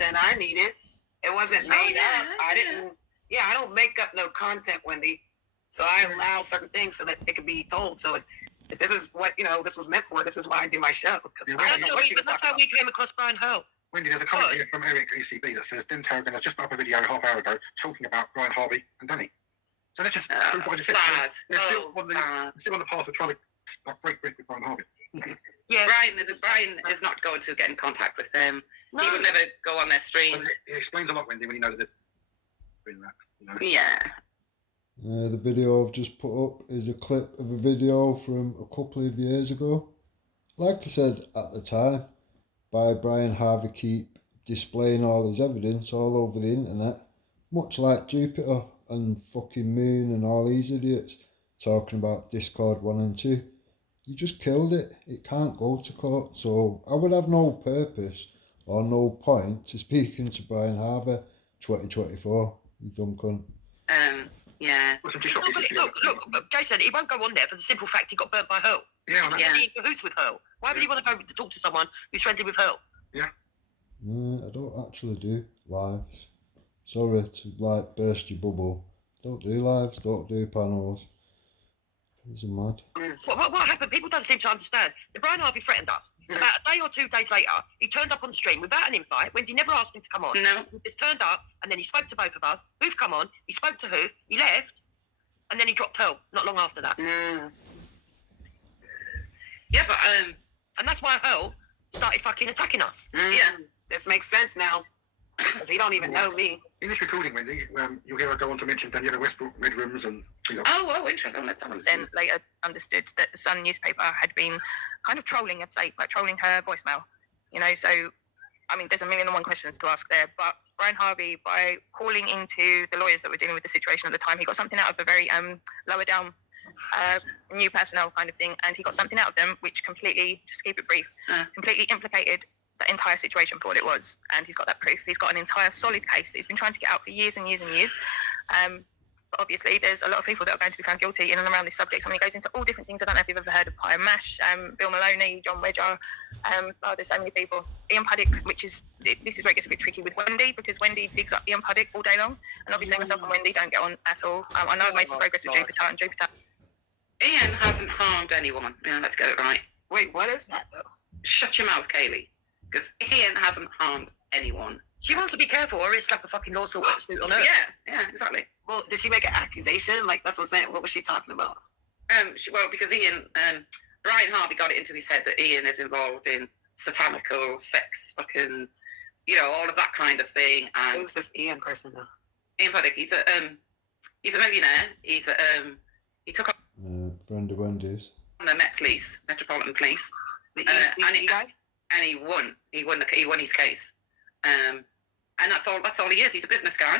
content I needed. It wasn't made up. I didn't. Yeah, I don't make up no content, Wendy. So I allow certain things so that it can be told. So if this is what this was meant for, this is why I do my show. Because that's how we came across Brian Hurl. Wendy, there's a comment here from Eric ECB that says Din Tarragon has just put up a video a half hour ago talking about Brian Harvey and Danny. So let's just prove what I just said. They're still on the path of trying to break with Brian Harvey. Yeah, Brian is not going to get in contact with them. No. He would never go on their streams. It explains a lot, Wendy, when you know that they're doing that. Yeah. The video I've just put up is a clip of a video from a couple of years ago. Like I said at the time, by Brian Harvey keep displaying all his evidence all over the internet, much like Jupiter and fucking Moon and all these idiots talking about Discord 1 and 2. You just killed it. It can't go to court. So I would have no purpose or no point to speaking to Brian Harvey 2024. You dumb cunt. Yeah. Look, Jason, he won't go on there for the simple fact he got burnt by Hurl. Yeah, He's in cahoots with Hurl. Why would he want to go to talk to someone who's friendly with Hurl? Yeah. No, I don't actually do lives. Sorry to burst your bubble. Don't do lives, don't do panels. He's mad. What happened? People don't seem to understand. The Brian Harvey threatened us. About a day or 2 days later, he turned up on the stream without an invite. Wendy never asked him to come on. No. He just turned up, and then he spoke to both of us. Hoof come on, he spoke to Hoof, he left, and then he dropped Hurl not long after that. Yeah, but and that's why Hurl started fucking attacking us. Yeah. This makes sense now. Because he don't even know me. In this recording, Wendy, you'll hear her go on to mention Daniela Westbrook, Red Rooms, and Oh, interesting. Then later understood that the Sun newspaper had been kind of trolling, I'd say, like trolling her voicemail. So, I mean, there's a million and one questions to ask there. But Brian Harvey, by calling into the lawyers that were dealing with the situation at the time, he got something out of a very lower down new personnel kind of thing, and he got something out of them which completely, just keep it brief, completely implicated the entire situation for what it was. And he's got that proof. He's got an entire solid case that he's been trying to get out for years and years and years. But obviously, there's a lot of people that are going to be found guilty in and around this subject. I mean, it goes into all different things. I don't know if you've ever heard of Pie Mash, Bill Maloney, John Wedger. There's so many people. Ian Puddick, this is where it gets a bit tricky with Wendy, because Wendy digs up Ian Puddick all day long. And obviously, myself and Wendy don't get on at all. I know I've made some progress with Jupiter and Jupiter. Ian hasn't harmed anyone. Let's get it right. Wait, what is that, though? Shut your mouth, Kaylee. Because Ian hasn't harmed anyone. She wants to be careful or he'll slap a fucking lawsuit on her. Yeah, exactly. Well, did she make an accusation? Like, that's what I'm saying. What was she talking about? Because Ian, Brian Harvey got it into his head that Ian is involved in satanical sex, fucking, all of that kind of thing. And who's this Ian person, though? Ian Puddick. He's a millionaire. He took up friend of Wendy's. The Metropolitan Police. The ESPN guy? And he won. He won his case. And that's all he is. He's a business guy.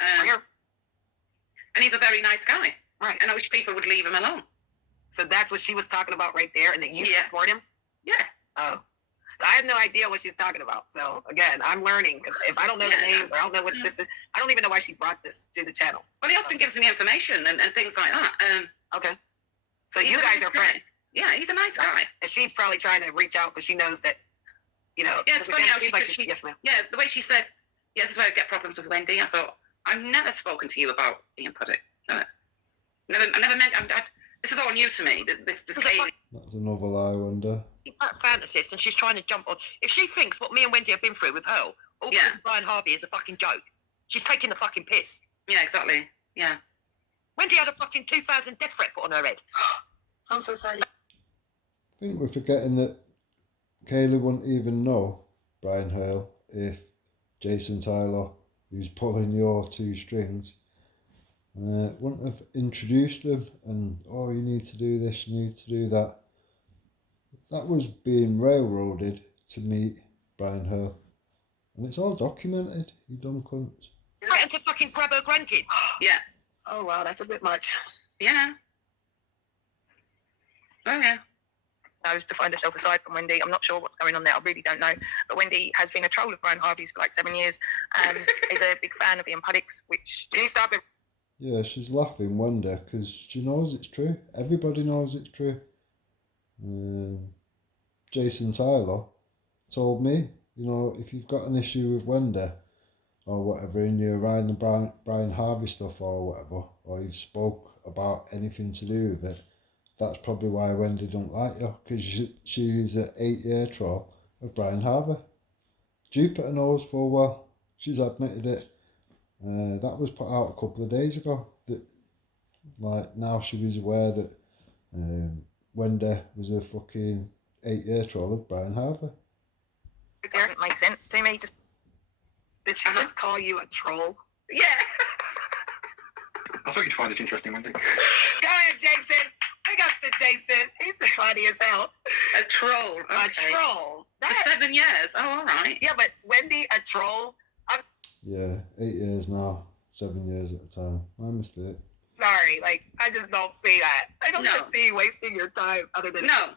And he's a very nice guy. Right. And I wish people would leave him alone. So that's what she was talking about right there, and that you support him? Yeah. Oh. I have no idea what she's talking about. So, again, I'm learning, because if I don't know the names or I don't know what this is, I don't even know why she brought this to the channel. Well, he often gives me information and things like that. Okay. So you guys are friends? Yeah, he's a nice guy. And she's probably trying to reach out because she knows that, Yeah, it's funny how yes, ma'am. Yeah, the way she said, this is where I get problems with Wendy. I thought, I've never spoken to you about Ian Puddick. I never meant. This is all new to me. This Kaylee. That's another lie, Wendy. She's that fantasist, and she's trying to jump on. If she thinks what me and Wendy have been through with her, all because of Brian Harvey is a fucking joke, she's taking the fucking piss. Yeah, exactly. Yeah. Wendy had a fucking 2,000 death threat put on her head. I'm so sorry. I think we're forgetting that Kaylee wouldn't even know Brian Hurl if Jason Tyler, who's pulling your 2 strings, wouldn't have introduced them and, you need to do this, you need to do that. That was being railroaded to meet Brian Hurl. And it's all documented, you dumb cunts. Threatened to fucking grab her grandkid. Yeah. Oh, wow, that's a bit much. Yeah. Oh, yeah. Knows to find herself aside from Wendy. I'm not sure what's going on there. I really don't know. But Wendy has been a troll of Brian Harvey's for like 7 years. Is a big fan of Ian Puddick's, which... Can you stop it? Yeah, she's laughing, Wendy, because she knows it's true. Everybody knows it's true. Jason Tyler told me You know, if you've got an issue with Wendy or whatever, and you're around the Brian Harvey stuff or whatever, or you've spoke about anything to do with it, that's probably why Wendy don't like you, because she's an 8-year troll of Brian Harvey. Jupiter knows full well. She's admitted it. That was put out a couple of days ago. That, like, now she was aware that Wendy was a fucking 8-year troll of Brian Harvey. It doesn't make sense to me. Did she just call you a troll? Yeah. I thought you'd find this interesting, Wendy. Go ahead, Jason. Big ups to Jason. He's funny as hell. A troll. Okay. A troll. For 7 years. Oh, all right. Yeah, but Wendy, a troll? Yeah, 8 years now, 7 years at a time. My mistake. Sorry, like, I just don't see that. I don't No. even see you wasting your time other than... No.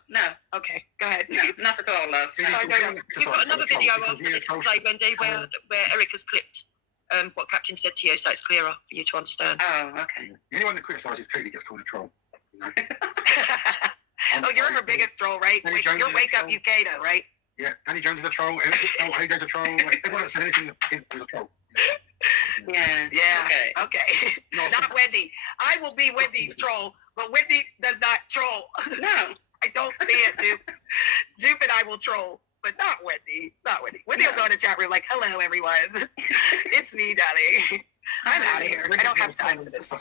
Okay, go ahead. No, not at all, love. No, no, no. You've got another video of this today, Wendy, where Eric has clipped what Captain said to you, so it's clearer for you to understand. Oh, okay. Anyone that criticises clearly gets called a troll. You know? Oh, you're her biggest troll, right? Danny Jones You're is a Wake Up troll. UK, though, right? Yeah, Danny Jones is a troll, Eric's a troll, AJ's a troll, like, everyone that said anything is a troll. Yeah. Yeah. Okay. Okay. Not Wendy. I will be Wendy's troll, but Wendy does not troll. No. I don't see it, dude. Jupe and I will troll, but not Wendy. Not Wendy. Wendy will go in the chat room like, hello, everyone. It's me, darling. I'm out of here. I don't have time for this.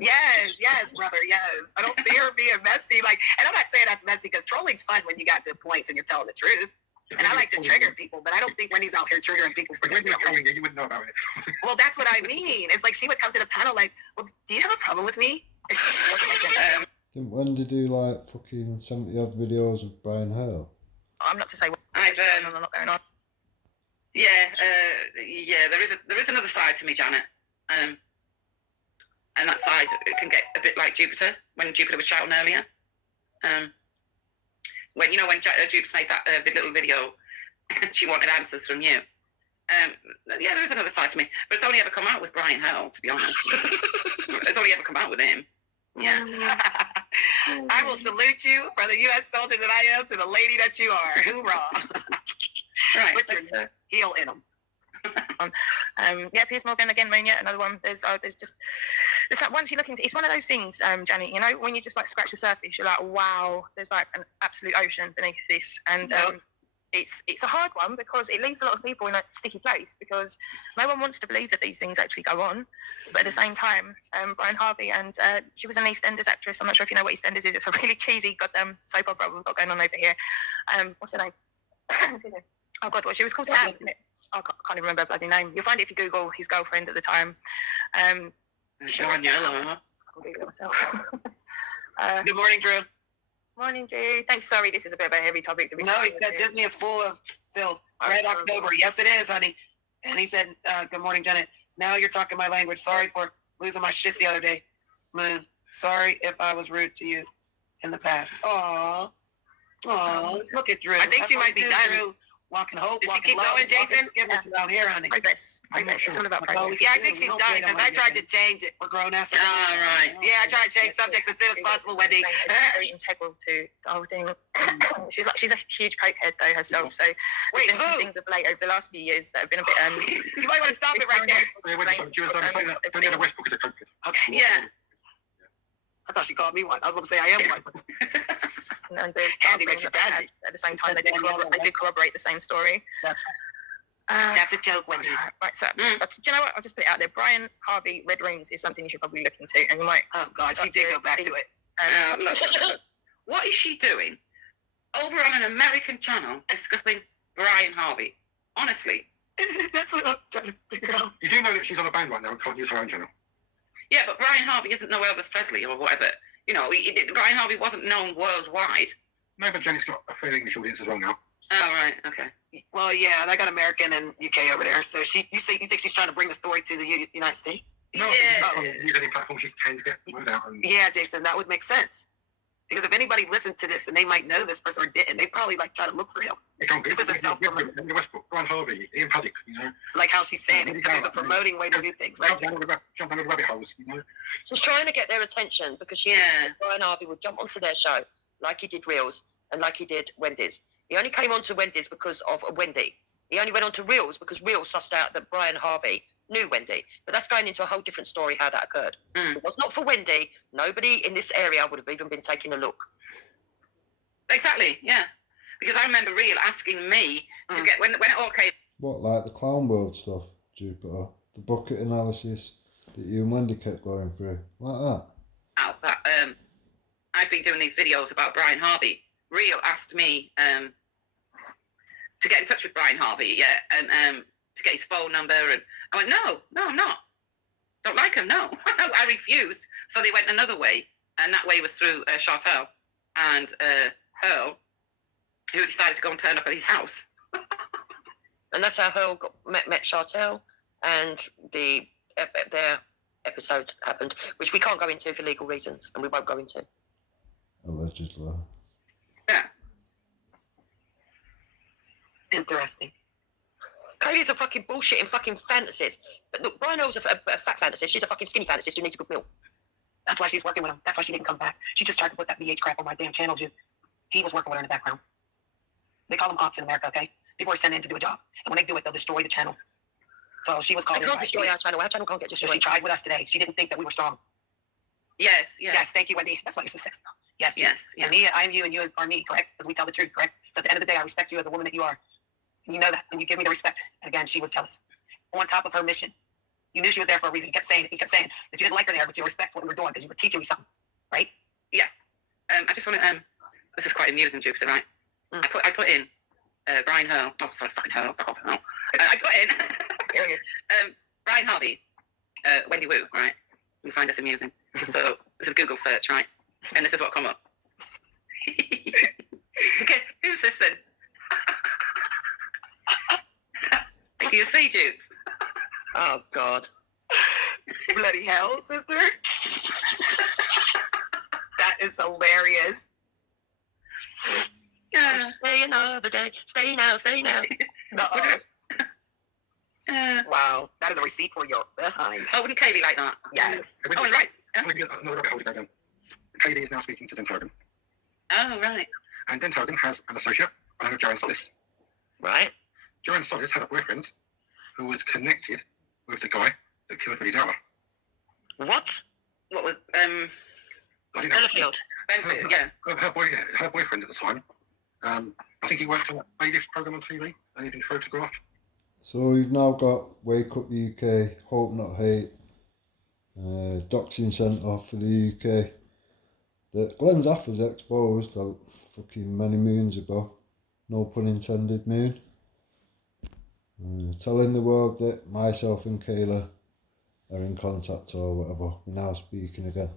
Yes, brother, yes. I don't see her being messy. Like, and I'm not saying that's messy because trolling's fun when you got good points and you're telling the truth. And I like to trigger people, but I don't think Wendy's out here triggering people for If Wendy no was trolling reason. you, you wouldn't know about it. Well, that's what I mean. It's like she would come to the panel like, well, do you have a problem with me? Didn't Wendy do like fucking 70 odd videos of Brian Hale? I'm not to say what's I've going on or not going on. yeah, there is another side to me, Janet. And that side, it can get a bit like Jupiter, when Jupiter was shouting earlier. When Jupes made that little video, and she wanted answers from you. Yeah, there is another side to me, but it's only ever come out with Brian Hell, to be honest. It's only ever come out with him. Yeah. I will salute you for the U.S. soldier that I am to the lady that you are. Hoorah. Right. Put your heel in them. Yeah, Piers Morgan again, Moon, yeah, another one. There's that once you look into, it's one of those things, Janet, you know, when you just like scratch the surface, you're like, wow, there's like an absolute ocean beneath this, and it's a hard one because it leaves a lot of people in a sticky place because no one wants to believe that these things actually go on, but at the same time, Brian Harvey, and she was an EastEnders actress. I'm not sure if you know what EastEnders is. It's a really cheesy goddamn soap opera we've got going on over here. What's her name? Oh God, well, she was called Sam. I can't even remember her bloody name. You'll find it if you Google his girlfriend at the time. Daniela, huh? I'll Google it myself. Good morning, Drew. Morning, Drew. Thanks. Sorry, this is a bit of a heavy topic to be. No, he said Disney is full of filth. Red October. Yes, it is, honey. And he said, good morning, Janet. Now you're talking my language. Sorry for losing my shit the other day. Moon, sorry if I was rude to you in the past. Aww. Look at Drew. I think she might be done. Walking hope. Does she keep going, Jason? Give us down here, honey. Progress. It's all about progress. Yeah, I think she's done because I tried to change it. We're grown ass. All right. Yeah, I tried to change subjects as soon as possible, Wendy. It's very integral to the whole thing. She's a huge cokehead though herself. So Wait, there's been some who? things of late over the last few years that have been a bit. You might want to stop it right there. Yeah, Wendy, she was saying that Daniela Westbrook is a cokehead. Okay. Yeah. I thought she called me one. I was going to say I am one. And the Candy other makes you thing that dandy. At the same time, they did corroborate the same story. That's a joke, Wendy. Right, so do you know what? I'll just put it out there. Brian Harvey, Red Rooms is something you should probably look into, and you might. Oh God, she did go back to it. Look. What is she doing over on an American channel discussing Brian Harvey? Honestly. That's what I'm trying to figure out. You do know that she's on a ban right now and can't use her own channel. Yeah, but Brian Harvey isn't no Elvis Presley or whatever. You know, Brian Harvey wasn't known worldwide. No, but Janet's got a fair English audience as well now. Oh, right, okay. Well, yeah, I got American and UK over there. So you think she's trying to bring the story to the United States? No, Yeah. use any platform she can to get word out. And Yeah, Jason, that would make sense. Because if anybody listened to this and they might know this person or didn't, they probably like try to look for him. This is a self-promotion. Westbrook, Brian Harvey, Ian Paddock, you know. Like how she's saying it, because it's a promoting way to do things, right? Jump down the rabbit holes, you know. She's trying to get their attention because she Brian Harvey would jump onto their show like he did Reels and like he did Wendy's. He only came onto Wendy's because of Wendy. He only went on to Reels because Reels sussed out that Brian Harvey knew Wendy. But that's going into a whole different story how that occurred. Mm. If it was not for Wendy, nobody in this area would have even been taking a look. Exactly, yeah. Because I remember Real asking me to get, when it all came What, like the Clown World stuff, Jupiter? The bucket analysis that you and Wendy kept going through? Like that? out that I'd been doing these videos about Brian Harvey. Real asked me to get in touch with Brian Harvey, yeah, and to get his phone number. And I went, no, I'm not. Don't like him, no. I refused. So they went another way, and that way was through Chartel and Hurl, who decided to go and turn up at his house. And that's how Hurl met Chartel, and their episode happened, which we can't go into for legal reasons, and we won't go into. Allegedly. Yeah. Interesting. Kaylee's a fucking bullshit in fucking fantasies. But look, Brian Hill's a fat fantasist. She's a fucking skinny fantasist who needs a good meal. That's why she's working with him. That's why she didn't come back. She just tried to put that VH crap on my damn channel, Jude. He was working with her in the background. They call them ops in America, okay? People are sent in to do a job. And when they do it, they'll destroy the channel. So she was They called can't destroy our channel. Our channel can't get So destroyed. she tried with us today. She didn't think that we were strong. Yes. Yes, thank you, Wendy. That's why you're so sexy. Yes, Jude. Yes. And me, I'm you, and you are me, correct? Because we tell the truth, correct? So at the end of the day, I respect you as the woman that you are. And you know that, and you give me the respect. And again, she was jealous. On top of her mission, you knew she was there for a reason. You kept saying it. You kept saying that you didn't like her there, but you respect what we were doing because you were teaching me something, right? I just want to. This is quite amusing, Jupiter, right? I put in Brian Hurl. Oh, sorry, fucking Hurl. Fuck off, Hurl. I put in Brian Harvey, Wendy Wu, right? You find this amusing. So this is Google search, right? And this is what come up. Okay, who's this then? You see, Jukes? Oh, God. Bloody hell, sister. That is hilarious. Stay another day. Stay now, stay now. Wow, that is a receipt for your behind. Oh, wouldn't Kaylee like that? Yes. Oh, and right. Kaylee is now speaking to Dentogan. Oh, right. And Dentogan has an associate by the name of Joanne Solis. Right? Joanne Solis had a boyfriend who was connected with the guy that killed Billy Dowler. What? What was I think that was- Bellafield. Benfield? Yeah. her boyfriend at the time. I think he worked on a bailiff program on TV and he'd been photographed. So we've now got Wake Up UK, Hope Not Hate, Doxing Centre for the UK, that Glenn Zaffer's exposed fucking many moons ago, no pun intended moon, telling the world that myself and Kayla are in contact or whatever. We're now speaking again.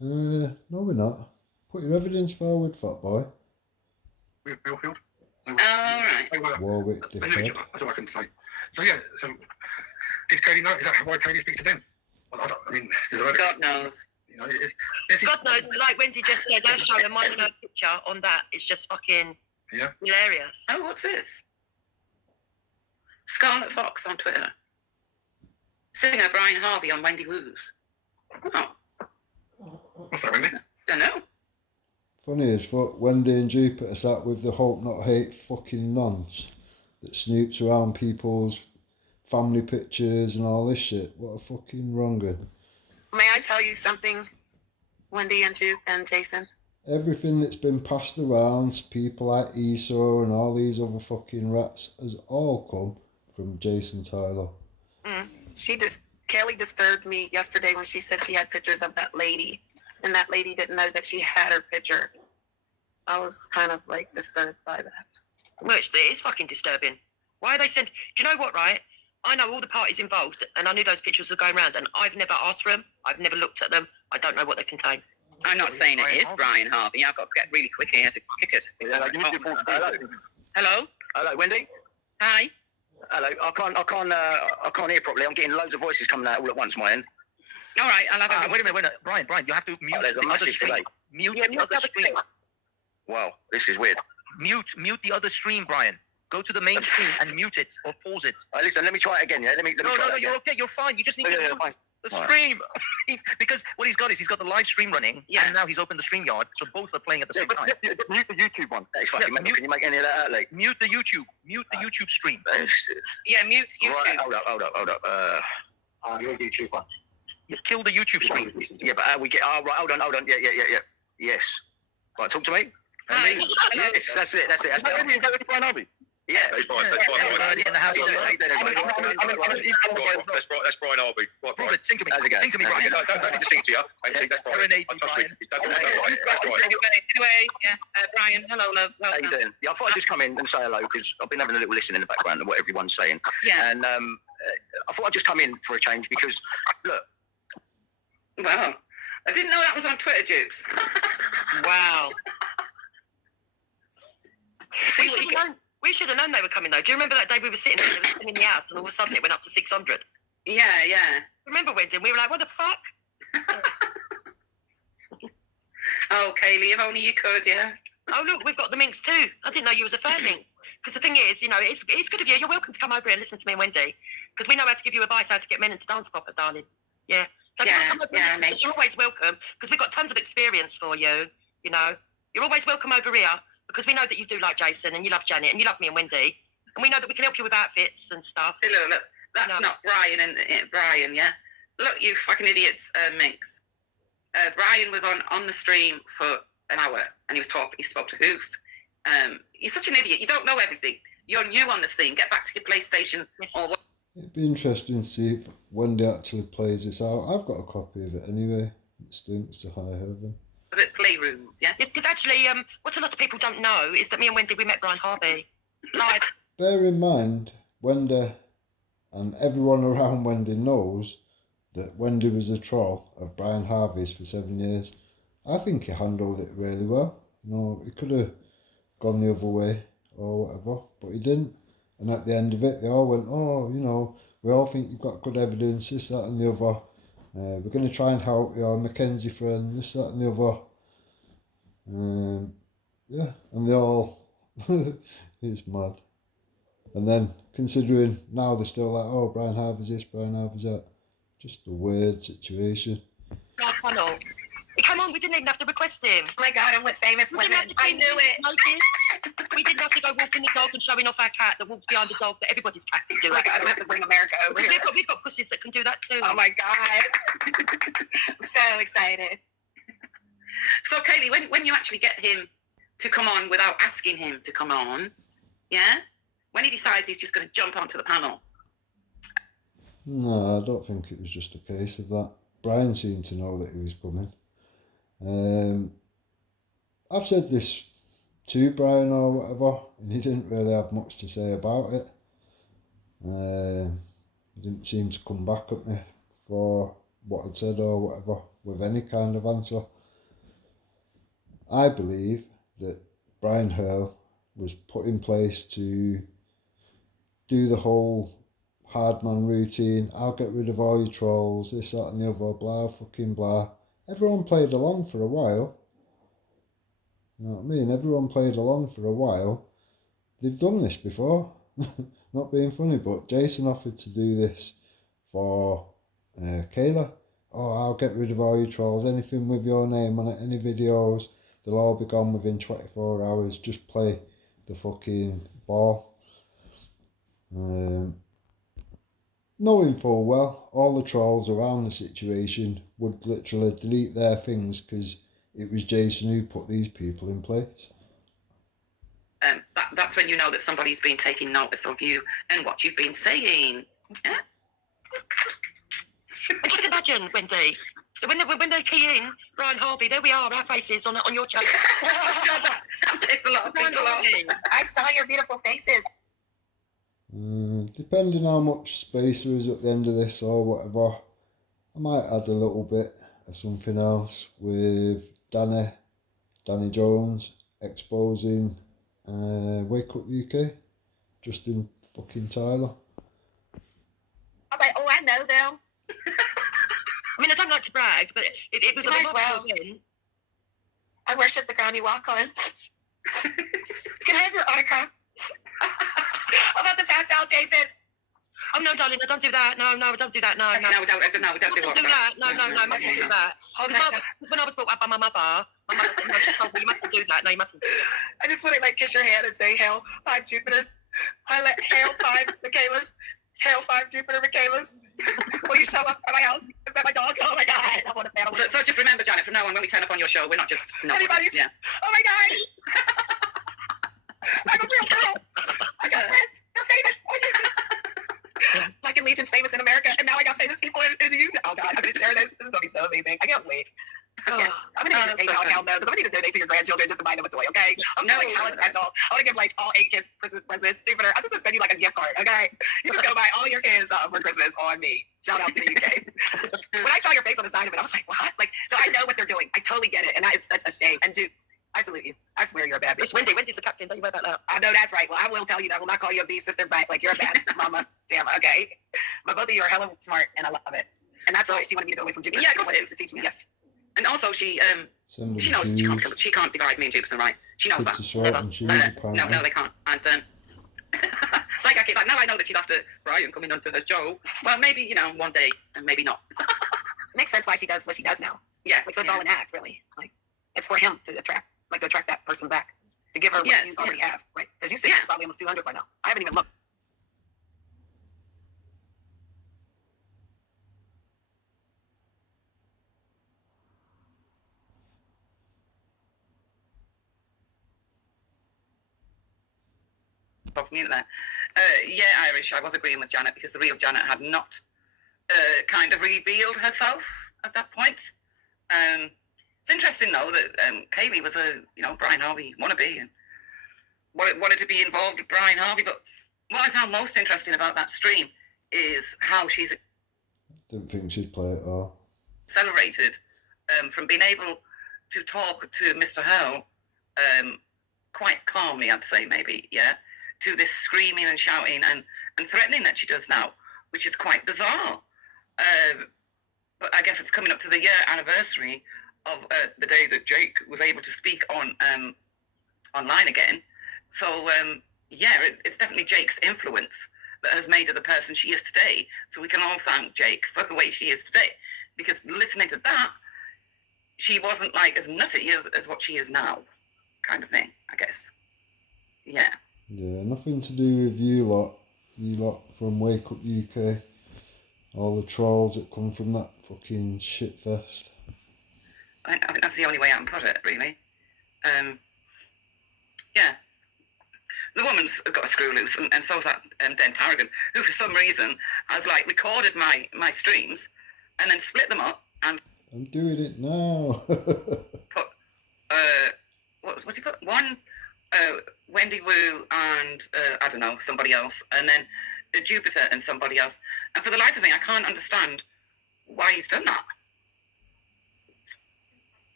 No, we're not. Put your evidence forward, fat boy. With Belfield. Oh, right. They were. Warwick They knew each dickhead. other. That's all I can say. So yeah. So did Kaylee know? Is that why Kaylee speaks to them? I mean, there's a God knows. You know, this is, God knows, but like Wendy just said, her show and my picture on that is just fucking hilarious. Oh, what's this? Scarlet Fox on Twitter. Singer Brian Harvey on Wendy Woo's. Oh, What's that, Wendy? don't know. Funny as fuck, Wendy and Jupiter sat with the Hope Not Hate fucking nonce that snoops around people's family pictures and all this shit. What a fucking wrong'un. May I tell you something, Wendy and Jude and Jason? Everything that's been passed around to people like ESO and all these other fucking rats has all come from Jason Tyler. Kelly disturbed me yesterday when she said she had pictures of that lady, and that lady didn't know that she had her picture. I was kind of like disturbed by that. Well, it is fucking disturbing. Why are they sent? Do you know what, right? I know all the parties involved, and I knew those pictures were going around, and I've never asked for them. I've never looked at them. I don't know what they contain. I'm not saying it is Brian Harvey. I've got to get really quick here to kick it. Hello? Hello, Wendy. Hi. Hello. I can't hear properly. I'm getting loads of voices coming out all at once, my end. All right, I'll have a Wait a minute. Brian, you have to mute there's a the other massive stream. delay. Mute Yeah, the mute other the other stream. Wow, this is weird. Mute the other stream, Brian. Go to the main stream and mute it or pause it. Listen, let me try it again. Yeah, let me No, try no, that you're again. okay. You're fine. You just need to mute. Fine. The Right. stream. Because what he's got is he's got the live stream running, Yeah. and now he's opened the StreamYard, so both are playing at the same time. Mute the YouTube one. That is fucking mental. Can you make any of that out, Lee? Mute the YouTube. Mute the YouTube stream. Yeah, mute YouTube. Right, hold up. Your YouTube one. You kill the YouTube stream. Yeah, but how we get? Oh, right, hold on. Yeah. Yes. Right, talk to me. Hi. Yes, that's it. That's Brian Harvey? yeah. That's fine, Everybody in the house. How you doing, everybody? That's Brian Harvey. Right, Prove Brian. it. Sing to me. How's it going? Sing to me, Brian. Don't need to sing to you. That's Brian. Serenade me, Brian. That's Brian. Anyway, yeah, Brian, hello, love. How you Welcome. doing? Yeah, I thought I'd just come in and say hello because I've been having a little listen in the background to what everyone's saying. Yeah. And I thought I'd just come in for a change because, look, Wow. I didn't know that was on Twitter, Dukes. Wow. See We what should, you have known, we should have known they were coming though. Do you remember that day we were sitting there, they were sitting in the house, and all of a sudden it went up to 600? Yeah. Remember, Wendy? We were like, what the fuck? Oh, Kaylee, if only you could, yeah. Oh, look, we've got the Minx too. I didn't know you was a fan, Minx. Because the thing is, it's good of you. You're welcome to come over here and listen to me and Wendy. Because we know how to give you advice how to get men into dance proper, darling. Yeah. So Yeah, come over yeah, and listen. You're always welcome because we've got tons of experience for you. You're always welcome over here because we know that you do like Jason and you love Janet and you love me and Wendy. And we know that we can help you with outfits and stuff. Hey, look, that's No. not Brian and Brian, yeah? Look, you fucking idiots, Minx. Brian was on the stream for an hour and he spoke to Hoof. You're such an idiot. You don't know everything. You're new on the scene. Get back to your PlayStation Yes. or what? It'd be interesting to see if Wendy actually plays this out. I've got a copy of it anyway. It stinks to high heaven. Was it Playrooms? Yes? Yes, because actually, what a lot of people don't know is that me and Wendy, we met Brian Harvey live. Bear in mind, Wendy and everyone around Wendy knows that Wendy was a troll of Brian Harvey's for 7 years. I think he handled it really well. He could have gone the other way or whatever, but he didn't. And at the end of it, they all went, we all think you've got good evidence, this, that and the other. We're going to try and help your Mackenzie friend, this, that and the other. And they all, it's mad. And then, considering now they're still like, Brian Harvey's this, Brian Harvey's that. Just a weird situation. Our funnel. He came on, we didn't even have to request him. Oh my God, I'm with famous We women. didn't have to I knew it. Notice. We didn't have to go walking the dog and showing off our cat that walks behind the dog, but everybody's cat can do Oh my it. God, I don't have to bring America over here. We've got pussies that can do that too. Oh my God. I'm so excited. So, Kaylee, when you actually get him to come on without asking him to come on, yeah? When he decides he's just going to jump onto the panel. No, I don't think it was just a case of that. Brian seemed to know that he was coming. I've said this to Brian or whatever, and he didn't really have much to say about it. He didn't seem to come back at me for what I'd said or whatever with any kind of answer. I believe that Brian Hurl was put in place to do the whole hard man routine. I'll get rid of all your trolls, this, that and the other, blah, fucking blah. Everyone played along for a while. You know what I mean? Everyone played along for a while. They've done this before. Not being funny, but Jason offered to do this for Kayla. I'll get rid of all your trolls. Anything with your name on it, any videos, they'll all be gone within 24 hours. Just play the fucking ball. Knowing full well, all the trolls around the situation would literally delete their things because it was Jason who put these people in place. That's when you know that somebody's been taking notice of you and what you've been saying. Yeah? And just imagine, Wendy, when they key in Brian Harvey, there we are, our faces on your channel. It's a lot of Brian people off. Harvey. I saw your beautiful faces. Depending how much space there is at the end of this or whatever, I might add a little bit of something else with Danny Jones exposing Wake Up UK, Justin fucking Tyler. I was like, I know them. I mean, I don't like to brag, but it was You a might as remarkable well. win. I worship the ground you walk on. Can I have your autograph? I'm about to pass out, Jason. Oh no, darling, no, don't do that. No, don't do that. No. No, we don't do Mustn't do that. No, mustn't do that. Hold on. Because when I was brought up by my mother she told me you mustn't do that. No, you mustn't do that. I just want to like kiss your hand and say, "Hail 5 Jupiters." Hail 5 Michaelas. Hail 5 Jupiter Michaelas. Will you show up at my house? Is that my dog? Oh my God. I want a family. So just remember, Janet, from now on, when we turn up on your show, we're not just anybody's. Yeah. Oh my God. I'm a real girl. I got friends. They're famous on YouTube. Like in Legion's famous in America, and now I got famous people in YouTube. Oh God, I'm gonna share this. This is gonna be so amazing. I can't wait. Oh, I'm gonna need your PayPal account though, because I'm gonna need to donate to your grandchildren just to buy them a toy. Okay? I'm like hella special. I want to give like all 8 kids Christmas presents. Jupiter, I'm just gonna send you like a gift card. Okay? You just go buy all your kids for Christmas on me. Shout out to the UK. When I saw your face on the side of it, I was like, what? Like, so I know what they're doing. I totally get it, and that is such a shame. And Duke, I salute you. I swear you're a bad bitch. It's Wendy. Wendy's the captain. Don't you worry about that. I know that's right. Well, I will tell you that. I will not call you a B sister back. Like, you're a bad mama. Damn, okay. But both of you are hella smart, and I love it. And that's why she wanted me to go away from Jupiter. Yeah, she wanted to teach me. Yes. And also, she knows she can't divide me and Jupiter, right? She knows that. No, they can't. And like now I know that she's after Brian coming onto her show. Well, maybe one day, and maybe not. Makes sense why she does what she does now. Yeah. Like, so it's all an act, really. Like, it's for him to attract that person back, to give her what you already have, right? Because you said probably almost 200 by now. I haven't even looked. Off mute there. Yeah, Irish. I was agreeing with Janet because the real Janet had not kind of revealed herself at that point. It's interesting though that Kaylee was a Brian Harvey wannabe and wanted to be involved with Brian Harvey. But what I found most interesting about that stream is how she's Didn't think she'd play it all. accelerated from being able to talk to Mr. Hurl quite calmly, I'd say maybe, yeah, to this screaming and shouting and threatening that she does now, which is quite bizarre. But I guess it's coming up to the year anniversary of the day that Jake was able to speak on online again. So it's definitely Jake's influence that has made her the person she is today. So we can all thank Jake for the way she is today, because listening to that, she wasn't like as nutty as what she is now, kind of thing, I guess. Yeah. Yeah, nothing to do with you lot from Wake Up UK. All the trolls that come from that fucking shitfest. I think that's the only way I can put it, really. Yeah. The woman's got a screw loose, and so's that Den Tarragon, who for some reason has like recorded my streams and then split them up and I'm doing it now. put what's he put? One Wendy Wu and I don't know, somebody else, and then Jupiter and somebody else. And for the life of me, I can't understand why he's done that.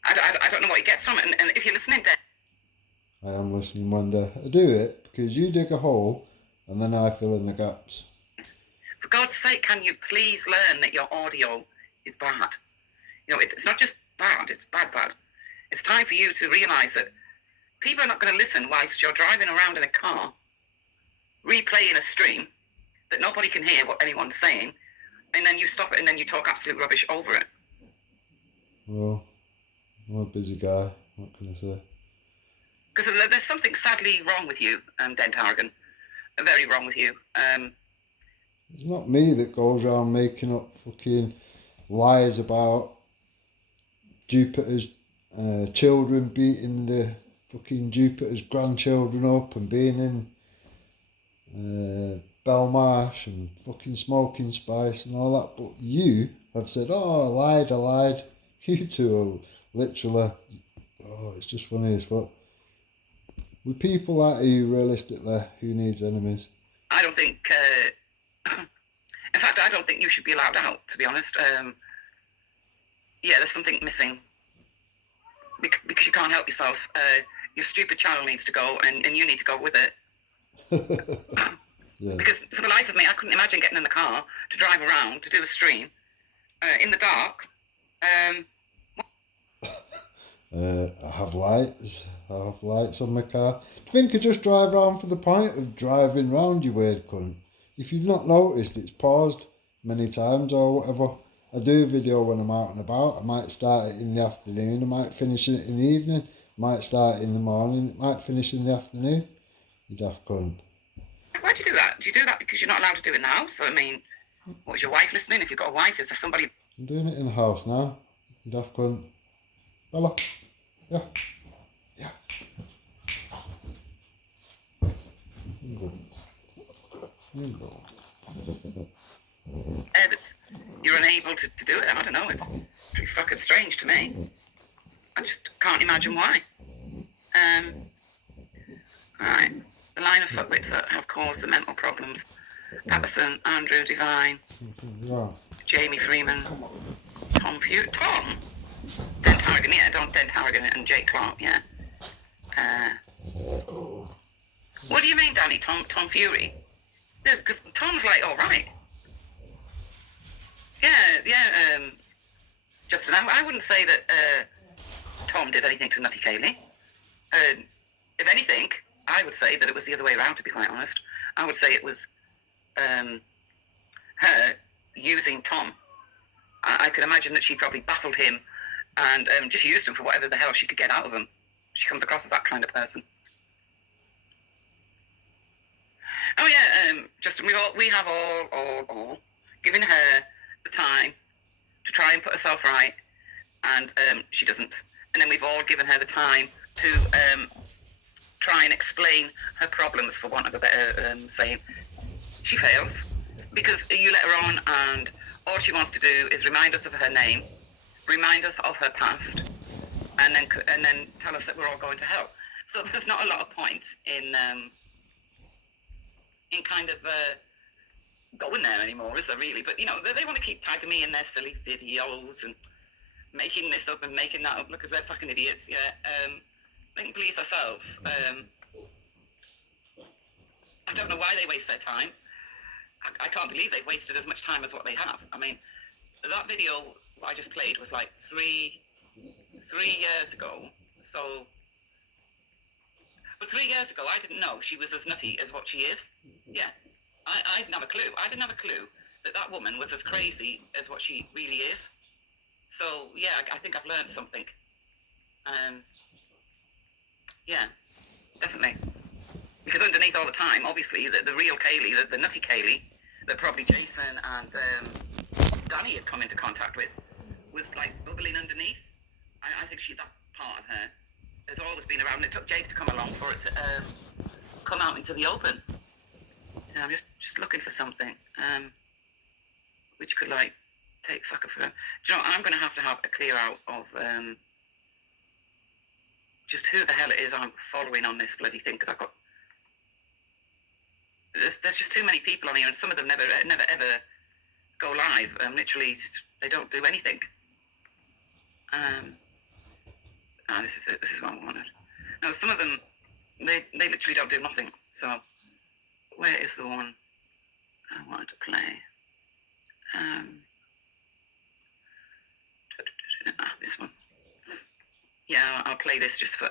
I don't know what he gets from it. And if you're listening, Dan, I am listening, Wanda. I do it because you dig a hole and then I fill in the gaps. for God's sake, can you please learn that your audio is bad? It's not just bad, it's bad. It's time for you to realise that people are not going to listen whilst you're driving around in a car, replaying a stream that nobody can hear what anyone's saying, and then you stop it and then you talk absolute rubbish over it. Well, I'm a busy guy. What can I say? Because there's something sadly wrong with you, Den Tarragon. Very wrong with you. It's not me that goes around making up fucking lies about Jupiter's children beating the fucking Jupiter's grandchildren up and being in Belmarsh and fucking Smoking Spice and all that. But you have said, oh, I lied. You two are literally, it's just funny as fuck. With people like you, realistically, who needs enemies? I don't think, in fact, I don't think you should be allowed out, to be honest. There's something missing. Because you can't help yourself. Your stupid channel needs to go, and you need to go with it. Yeah. Because for the life of me, I couldn't imagine getting in the car to drive around to do a stream in the dark. I have lights. I have lights on my car. Do you think I just drive around for the point of driving round, you weird cunt? If you've not noticed, it's paused many times or whatever. I do a video when I'm out and about. I might start it in the afternoon. I might finish it in the evening. I might start it in the morning. It might finish in the afternoon. You daft cunt. Why do you do that? Do you do that because you're not allowed to do it now? So, I mean, what, is your wife listening? If you've got a wife, is there somebody... I'm doing it in the house now. You daft cunt. Bella. Yeah. Yeah. That's, you're unable to do it. I don't know. It's pretty fucking strange to me. I just can't imagine why. Right. The line of fuckwits that have caused the mental problems. Patterson, Andrew Devine, Jamie Freeman, Tom Few. Tom? Dent Harrigan, yeah. Dent Harrigan and Jake Clark, yeah. What do you mean, Danny? Tom Fury? Because Tom's like, all right. Yeah. Justin, I wouldn't say that Tom did anything to Nutty Kaylee. If anything, I would say that it was the other way around, to be quite honest. I would say it was her using Tom. I could imagine that she probably baffled him and just used him for whatever the hell she could get out of him. She comes across as that kind of person. Oh yeah, Justin, we have all given her the time to try and put herself right, and she doesn't. And then we've all given her the time to try and explain her problems, for want of a better saying. She fails because you let her on, and all she wants to do is remind us of her name, remind us of her past, and then tell us that we're all going to hell. So there's not a lot of point in kind of going there anymore, is there really? But you know, they want to keep tagging me in their silly videos and making this up and making that up because they're fucking idiots. Yeah, they can police ourselves. I don't know why they waste their time. I can't believe they've wasted as much time as what they have. I mean, that video I just played was like three years ago. So, but 3 years ago, I didn't know she was as nutty as what she is. Yeah, I didn't have a clue. I didn't have a clue that woman was as crazy as what she really is. So, yeah, I think I've learned something. Yeah, definitely. Because underneath all the time, obviously, the real Kaylee, the nutty Kaylee, that probably Jason and Danny had come into contact with, was like bubbling underneath. I think that part of her has always been around. And it took Jake to come along for it to come out into the open. Yeah, I'm just looking for something which could like take fucker for them. Do you know what? I'm going to have a clear out of just who the hell it is I'm following on this bloody thing, because I've got there's just too many people on here, and some of them never ever go live. Literally, they don't do anything. This is it. This is what I wanted. No, some of them they literally don't do nothing. So where is the one I wanted to play? This one. Yeah, I'll play this just for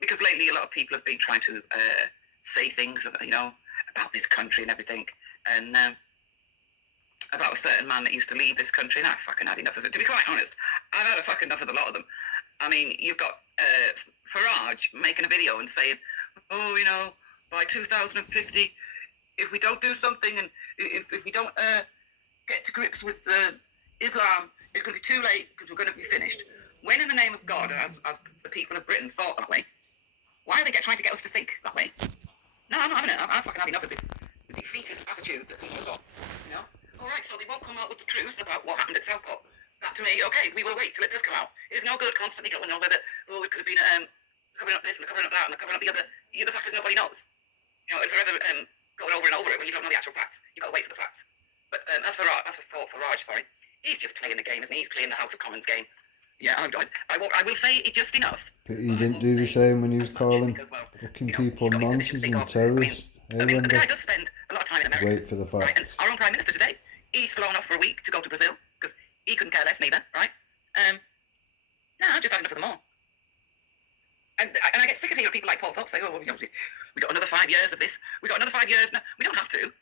because lately a lot of people have been trying to say things, you know, about this country and everything, and about a certain man that used to leave this country, and I fucking had enough of it. To be quite honest, I've had a fucking enough of a lot of them. I mean, you've got Farage making a video and saying, oh, you know, by 2050, if we don't do something and if we don't get to grips with Islam, it's going to be too late because we're going to be finished. When in the name of God, as the people of Britain thought that way, why are they trying to get us to think that way? No, I'm not having it. I'm fucking having enough of this defeatist attitude that people have got, you know? All right, so they won't come out with the truth about what happened at Southport. That to me, okay, we will wait till it does come out. It's no good constantly going over that, oh, it could have been covering up this and covering up that and covering up the other. The fact is nobody knows. You know, and forever going over and over it when you don't know the actual facts. You've got to wait for the facts. But as for Farage, sorry, he's just playing the game, isn't he? He's playing the House of Commons game. Yeah, I will say it just enough. But he didn't do the same when he was calling fucking people nonsense and terrorists. I mean, the guy does spend a lot of time in America. Wait for the facts. Right? And our own Prime Minister today, he's flown off for a week to go to Brazil because he couldn't care less neither, right? No, I'm just having enough of them all. And I get sick of hearing people like Paul Thorpe say, "Oh, well, we got another 5 years of this. We got another 5 years." No, we don't have to.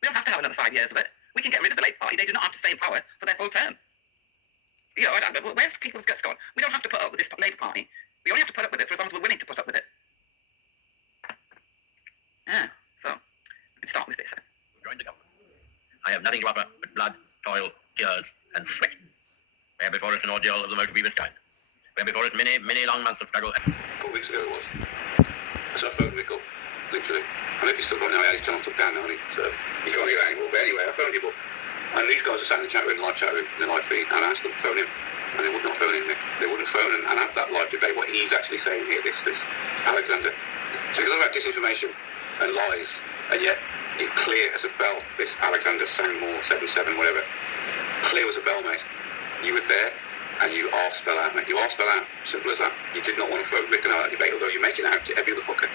We don't have to have another 5 years of it. We can get rid of the Labour Party. They do not have to stay in power for their full term. You know, where's people's guts gone? We don't have to put up with this Labour Party. We only have to put up with it for as long as we're willing to put up with it. Yeah. So let's start with this. Join the government. I have nothing to offer but blood, toil, tears, and sweat. We have before us an ordeal of the most grievous kind. We have before us many, many long months of struggle. 4 weeks ago it was. So I phoned Mick up, literally. I know if he's still got now, his channel took down now, so he can't hear anymore. But anyway, I phoned him up. And these guys are sat in the chat room, the live chat room, in the live feed, and I asked them to phone him. And they would not phone in, Mick. They wouldn't phone and have that live debate, what he's actually saying here, this Alexander. So he's talking about disinformation and lies, and yet it's clear as a bell, this Alexander Sangmore 77, whatever. Clear as a bell, mate. You were there, and you are spell out, mate. You are spell out. Simple as that. You did not want to phone Rick and I that debate, although you're making it out to every other fucker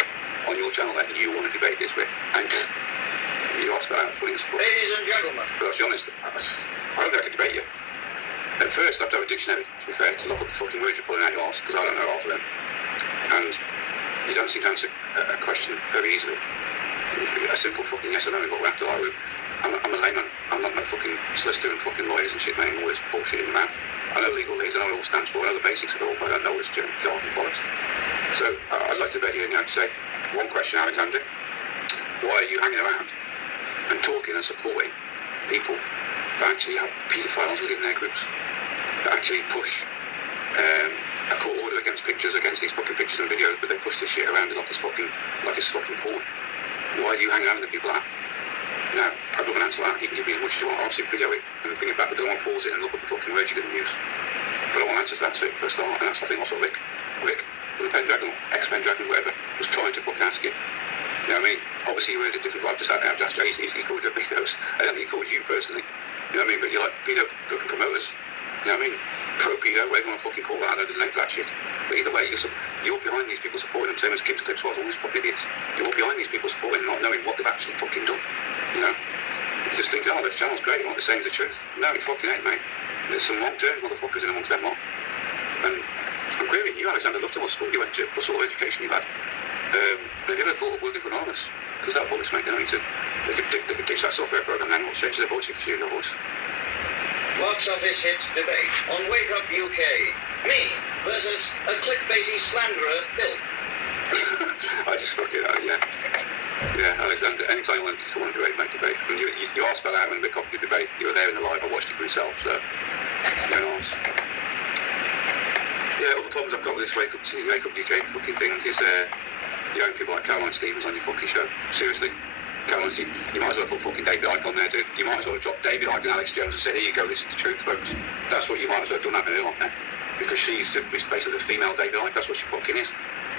on your channel that you want to debate this with. And you are spell out funny as fuck. Ladies and gentlemen. But I'll be honest, I don't think I could debate you. At first, I have to have a dictionary, to be fair, to look up the fucking words you're pulling out your arse, because I don't know half of them. And you don't seem to answer a question very easily. A simple fucking yes or no is what we're after. I'm a layman. I'm not no fucking solicitor and fucking lawyers and shit, mate, and all this bullshit in your mouth. I know legal leads, I know what it all stands for, I know the basics of it all, but I don't know this jargon bollocks. So I'd like to bet you now to say, one question, Alexander. Why are you hanging around and talking and supporting people that actually have paedophiles within their groups? That actually push a court order against these fucking pictures and videos, but they push this shit around like it's fucking porn. Why are you hanging around with the people that? Now, I'd love an answer to that. You can give me as much as you want. I'll video it and bring it back, but don't want to pause it and look at the fucking words you're going to use. But I want answers to that for a start, and that's, I think, also Rick from the Pendragon, ex-Pendragon, whatever, was trying to fucking ask you. You know what I mean? Obviously, you heard it different. I've just asked Jay, he called you a pedos. I don't think he called you personally. You know what I mean? But you're like pedo fucking promoters. You know what I mean? Pro-pedo, whatever you want to fucking call that. I know there's a name for that shit. But either way, you're behind these people supporting them, same as Kim's Clips was, all these fucking idiots. You're behind these people supporting them, not knowing what they've actually fucking done. You know? You just think, oh, the channel's great, what they're saying is the truth. No, it fucking ain't, mate. There's some long-term motherfuckers in amongst them lot. And I'm querying you, Alexander, looked at what school you went to, what sort of education you had. Have you ever thought of working for Anonymous? Because that voice, mate, they could ditch that software program and then change their voice if you hear your voice. Box office hits debate on Wake Up UK. Me versus a clickbaity slanderer, Filth. I just fucking, yeah. Yeah, Alexander, anytime you want to debate, make debate. I mean, you are spelled out when Rick Off did debate. You were there in the live, I watched it for myself, so, you know, yeah, all the problems I've got with this Wake Up UK fucking thing is, you know, people like Caroline Stevens on your fucking show. Seriously. Caroline Stevens, you might as well put fucking David Icke on there, dude. You might as well have dropped David Icke and Alex Jones and said, here you go, this is the truth, folks. That's what you might as well have done that video on there. Because she's basically the female David Icke, that's what she fucking is.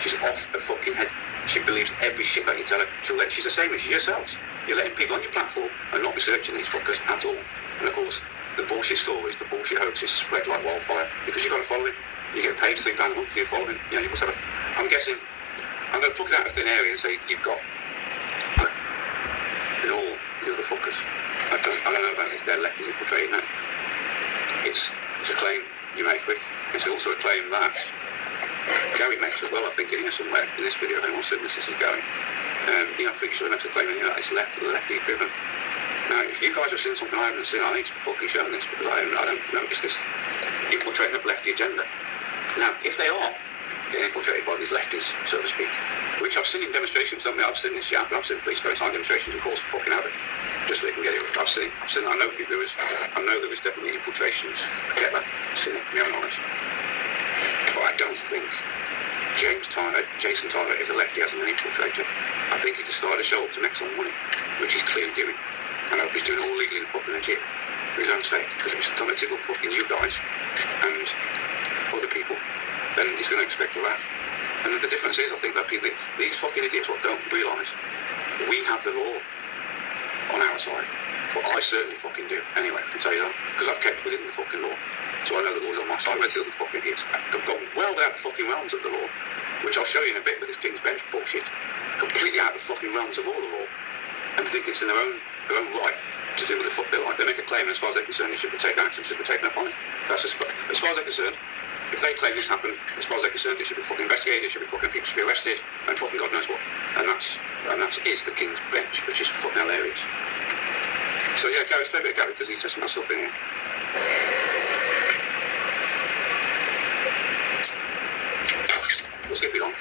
She's off her fucking head. She believes every shit that you tell her. She's the same as yourselves. You're letting people on your platform and not researching these fuckers at all. And of course, the bullshit stories, the bullshit hoaxes spread like wildfire because you've got a following. You get paid £3 a month for your following. You know, you must have I'm guessing, I'm going to pluck it out of thin area and say you've got in all the other fuckers. I don't know about this. They're lefties infiltrating that. It's a claim you make, Rick. It's also a claim that Gary makes as well, I think, in here somewhere in this video. If anyone's seen this is going. You know, I'm pretty sure he makes a claim in here that it's lefty driven. Now, if you guys have seen something I haven't seen, I need to fucking show this because I don't notice this infiltrating of lefty agenda. Now, if they are getting infiltrated by these lefties, so to speak, which I've seen in demonstrations, I've seen this yap, and I've seen police going on demonstrations, of course, fucking have it, just so they can get it. I've seen, I know there was definitely infiltrations. I get that. I've seen it, my own knowledge. But I don't think Jason Tyler is a lefty as an infiltrator. I think he just started to show up to make some money, which he's clearly doing. And I hope he's doing all legally and fucking legit for his own sake, because if he's going to tickle fucking you guys and other people, then he's going to expect a laugh. And the difference is, I think that people, these fucking idiots don't realise we have the law on our side. Well, I certainly fucking do. Anyway, I can tell you that, because I've kept within the fucking law. So I know the law's on my side. I went through the fucking idiots. I've gone well out the fucking realms of the law, which I'll show you in a bit with this King's Bench bullshit. Completely out of the fucking realms of all the law, and think it's in their own right to do what the fuck they like. They make a claim, and as far as they're concerned, it should be taken action, should be taken upon it. That's as far as they're concerned, If they claim this happened, as far as they're concerned, it should be fucking investigated, it should be fucking people should be arrested, and fucking God knows what. And that is the King's Bench, which is fucking hilarious. So yeah, Gary, let's play a bit of Gary because he's testing myself in here. We'll skip it on.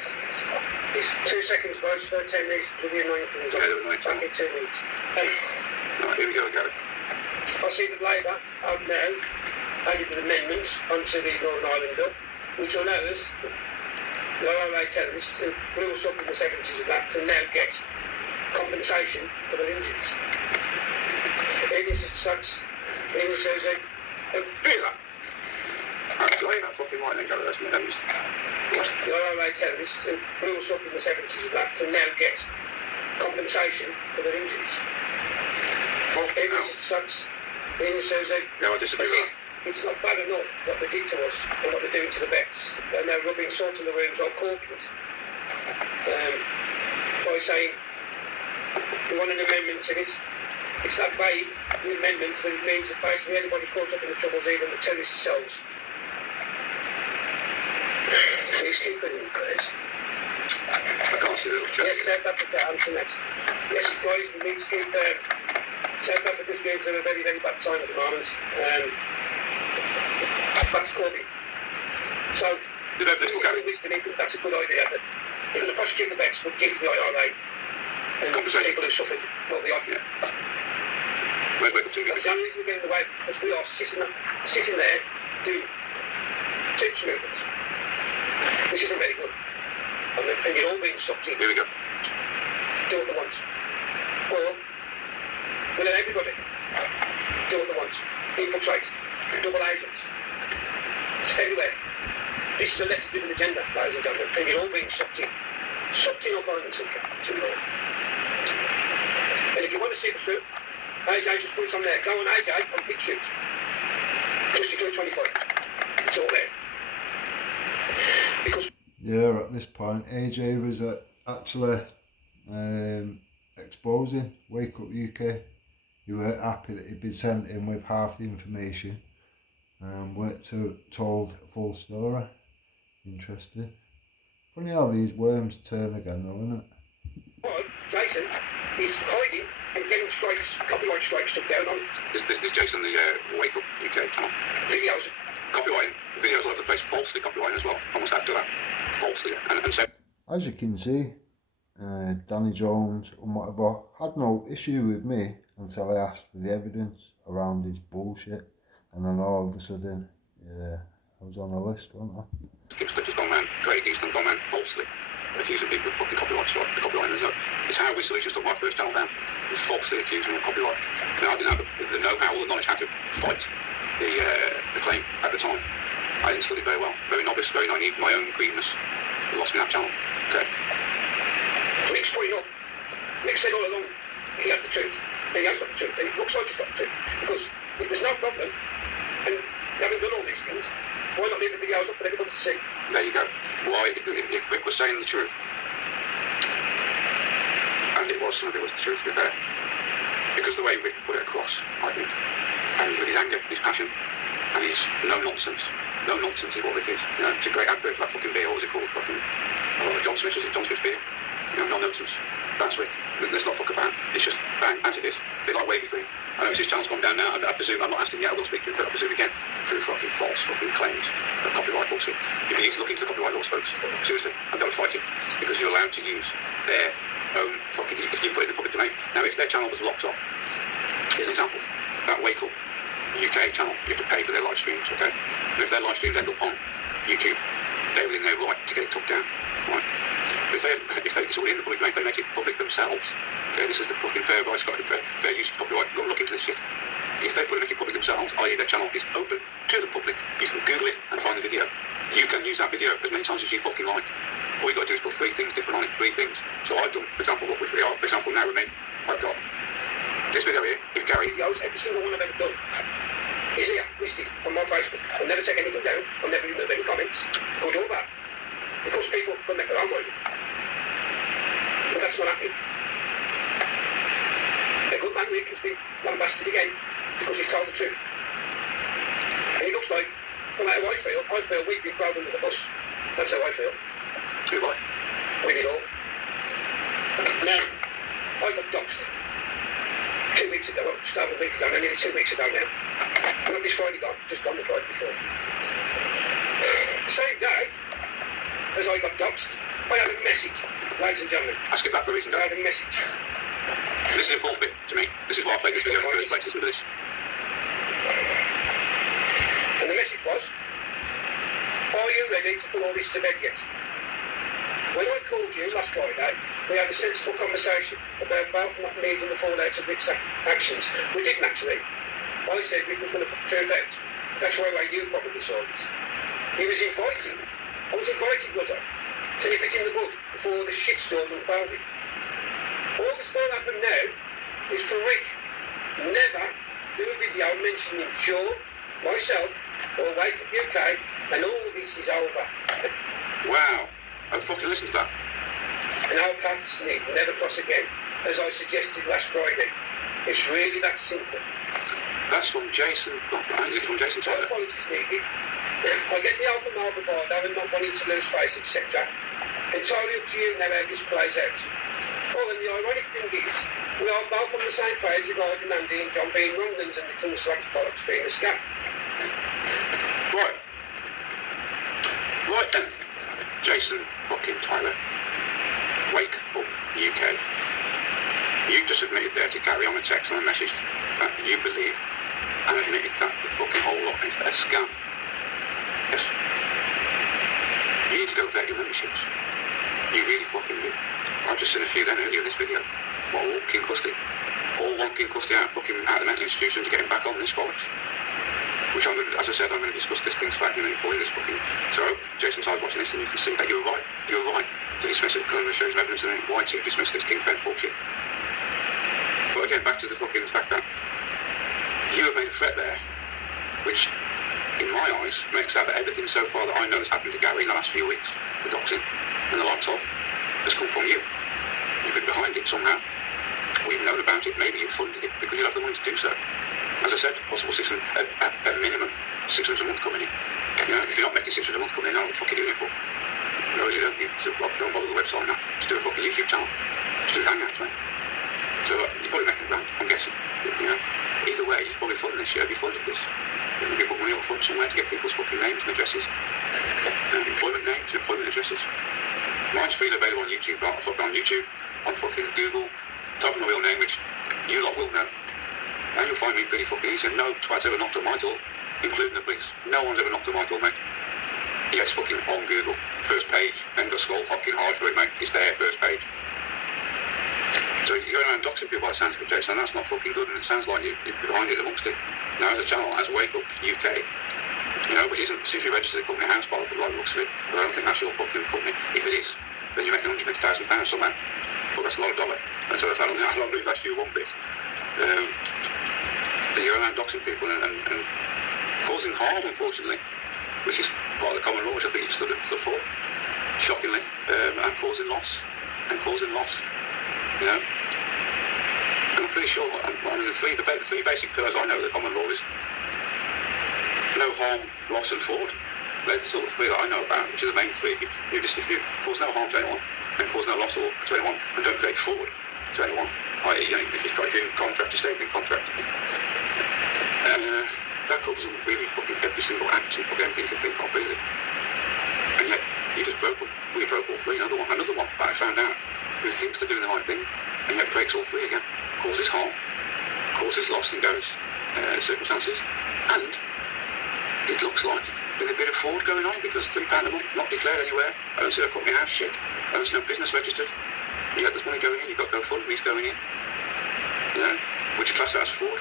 It's 2 seconds, guys. 10 minutes. Will be annoying things. Yeah, they're annoying. Back in 2 minutes. Right, here we go, Gary. I see that Labour have now added an amendment onto the Northern Ireland Bill, which allows the IRA terrorists who blew us up in the 70s and that to now get compensation for their injuries. Even sucks, even says Hear that? Play that fucking right then, Gary. That's me. What? The IRA terrorists who blew us up in the 70s and that to now get compensation for their injuries. Even sucks, even says No, I disagree with that. it's not bad enough what they did to us and what they're doing to the vets. And they're rubbing salt in the wounds like corporate. By saying we want an amendment to it. It's that vague, the amendment, that means that basically anybody caught up in the troubles, even the terrorists themselves. Please keep it in place. I can't see the little chat. Yes, South Africa, Antoinette. Yes, guys, we need to keep South Africa's going through a very, very bad time at the moment. Back to Corbyn. So, Let's go, Gary. that's a good idea. That even the prosecuting vets would give the IRA and Compensation. people who suffered what they are. Yeah. Where's Michael TV? That's the only reason we're getting away, because we are sitting there doing tips movements. This isn't very good. And you're all being sucked in. Here we go. Do what they want. Or, we let everybody do what they want. Infiltrate. Double agents. It's everywhere. This is a left-driven agenda, ladies and gentlemen, and you're all being sucked in. Sucked in or going to more. And if you want to see the truth, AJ just put it on there. Go on AJ on Big Shoot. Just to do 25. It's all there. Because Yeah, at this point, AJ was actually exposing Wake Up UK. You weren't happy that he'd been sent in with half the information and weren't told a full story. Interesting. Funny how these worms turn again though, isn't it? what Jason is hiding and getting strikes, copyright strikes took down on This is Jason, the Wake Up UK channel. videos. Copyrighting videos all over the place, falsely copyrighting as well. Almost after that. Falsely. And so As you can see, Danny Jones and whatever had no issue with me until I asked for the evidence around his bullshit, and then all of a sudden, yeah, I was on a list, wasn't I? Gibbs Clips has gone man, Craig Easton gone man, falsely accusing people of fucking copyright strike, the copyright. It's how Whistler just took my first channel down. He's falsely accusing of copyright. Now I didn't have the know-how or the knowledge how to fight the claim at the time. I didn't study very well, very novice, very naive. My own greediness lost me that channel. Okay. Nick's putting up. Nick said all along he had the truth. And he has got the truth. And it looks like he's got the truth. Because if there's no problem, and you haven't done all these things, why not leave the videos up for everybody to see? There you go. Why, if Rick was saying the truth, and it was, some of it was the truth, to be fair, because the way Rick put it across, I think, and with his anger, his passion, and his no nonsense is what Rick is. You know, it's a great advert for that fucking beer. What was it called? Fucking John Smith, was it John Smith's beer? You know, no nonsense. That's Rick. Let's not fuck about. It's just bang as it is. A bit like Wavy Green. I know his channel's gone down now. I presume, I'm not asking yet, I will speak to him, but I presume again through fucking false fucking claims of copyright bullshit. If he needs to look into copyright laws, folks, seriously, I've got to fight him because you're allowed to use their own fucking. You put it in the public domain. Now, if their channel was locked off, here's an example. That Wake Up UK channel, you have to pay for their live streams, okay? And if their live streams end up on YouTube, they're within their right to get it took down, right? If it's already in the public domain, they make it public themselves. Okay, this is the fucking fair use of copyright. Go and look into this shit. If they make it public themselves, i.e. their channel is open to the public, you can Google it and find the video. You can use that video as many times as you fucking like. All you got to do is put 3 things different on it, 3 things. So I've done, for example, what we are, for example, now with me, I've got this video here, with Gary. Videos, every single one I've ever done is here, listed on my Facebook. I'll never take anything down. I'll never remove any comments, good or bad. Because people can make their own mind. But that's not happening. A good man Rick has been lambasted again because he's told the truth. And it looks like from how I feel we've been thrown under the bus. That's how I feel. Who I? With it all. Now, I got doxed 2 weeks ago, just over a week ago, nearly 2 weeks ago now. Not this Friday gone, just gone the Friday before. Same day as I got doxed, I had a message, ladies and gentlemen. I skipped that for a reason. I had a message. This is an important bit to me. This is why I played this video in the first place. Listen to this. And the message was, are you ready to put all this to bed yet? When I called you last Friday, we had a sensible conversation about both not needing the fallout of Rick's actions. We didn't actually. I said Rick was going to put to effect. That's why you probably saw it. He was invited. I was invited, brother, to nip it in the bud before the shitstorm unfolded. All that's going to happen now is for Rick never do a video mentioning Joe, myself, or Wake Up UK, and all this is over. Wow. I fucking listened to that. And our paths need never cross again, as I suggested last Friday. It's really that simple. That's from Jason. Is it from Jason No Tyler? apologies needed. I get the alpha male bravado and not wanting to lose face, etc. Entirely up to you now how this plays out. Oh, and the ironic thing is, we are both on the same page regarding Andy and John being wrong'uns and the King's Slacky bollocks being a scam. Right. Right then. Jason fucking Tyler. Wake Up UK. You just admitted there to Gary on a text and a message that you believe and admitted that the fucking whole lot is a scam. Yes. You need to go vet your memberships. You really fucking do. I've just seen a few then earlier in this video. What, all King Custody? All one King Custody out of the mental institution to get him back on this bollocks. Which I'm going to, as I said, I'm going to discuss this King's Flag and employ this fucking. So, Jason Tyler's watching this and you can see that you were right. You were right to dismiss it. I'm going to show you some evidence and why to dismiss this King's bullshit. But again, back to the fucking fact that you have made a threat there, which, in my eyes, makes out that everything so far that I know has happened to Gary in the last few weeks, the doxing and the likes of, has come from you. You've been behind it somehow. We've known about it. Maybe you've funded it because you have the money to do so. As I said, possible 600, at minimum, 600 a month coming in. You know, if you're not making 600 a month coming in, what the fuck are you doing it for? No, you don't. Don't bother the website now. Just do a fucking YouTube channel. Just do hangouts, mate. So you're probably making grand, I'm guessing. You know, either way, you've probably funded this. You funded this. You put money up front somewhere to get people's fucking names and addresses, employment names, employment addresses. Mine's freely available on YouTube. On YouTube, on fucking Google. Type in my real name, which you lot will know. And you'll find me pretty fucking easy. No twat's ever knocked on my door, including the police. No one's ever knocked on my door, mate. Yeah, it's fucking on Google. First page. Ain't got to scroll fucking hard for it, mate. It's there, first page. So you're going around doxing people by the sounds of it, Jason, and that's not fucking good, and it sounds like you're behind it amongst it. Now, as a channel, as Wake Up UK, you know, which isn't simply registered company house by the looks of it, but I don't think that's your fucking company. If it is, then you're making £150,000 somehow. But that's a lot of dollar. And so I don't believe that's you one bit. You're around doxing people and causing harm, unfortunately, which is part of the common law, which I think you stood for, shockingly, and causing loss, you know. And I'm pretty sure, I mean, the three basic pillars I know of the common law is no harm, loss, and fraud. They're the sort of three that I know about, which are the main three. If you cause no harm to anyone, and cause no loss to anyone, and don't create fraud to anyone, i.e., you know, if you're in contract, you're staying in contract. That covers really fucking every single act and fucking everything you can think of, really. And yet, you just broke them. We broke all three. Another one that I found out who thinks they're doing the right thing, and yet breaks all three again. Causes harm, causes loss in Gary's circumstances, and it looks like there's a bit of fraud going on because £3 a month, not declared anywhere. I don't see a company house shit. I don't see no business registered. Yeah, there's money going in. You've got GoFundMe's going in. You know, which class that as fraud?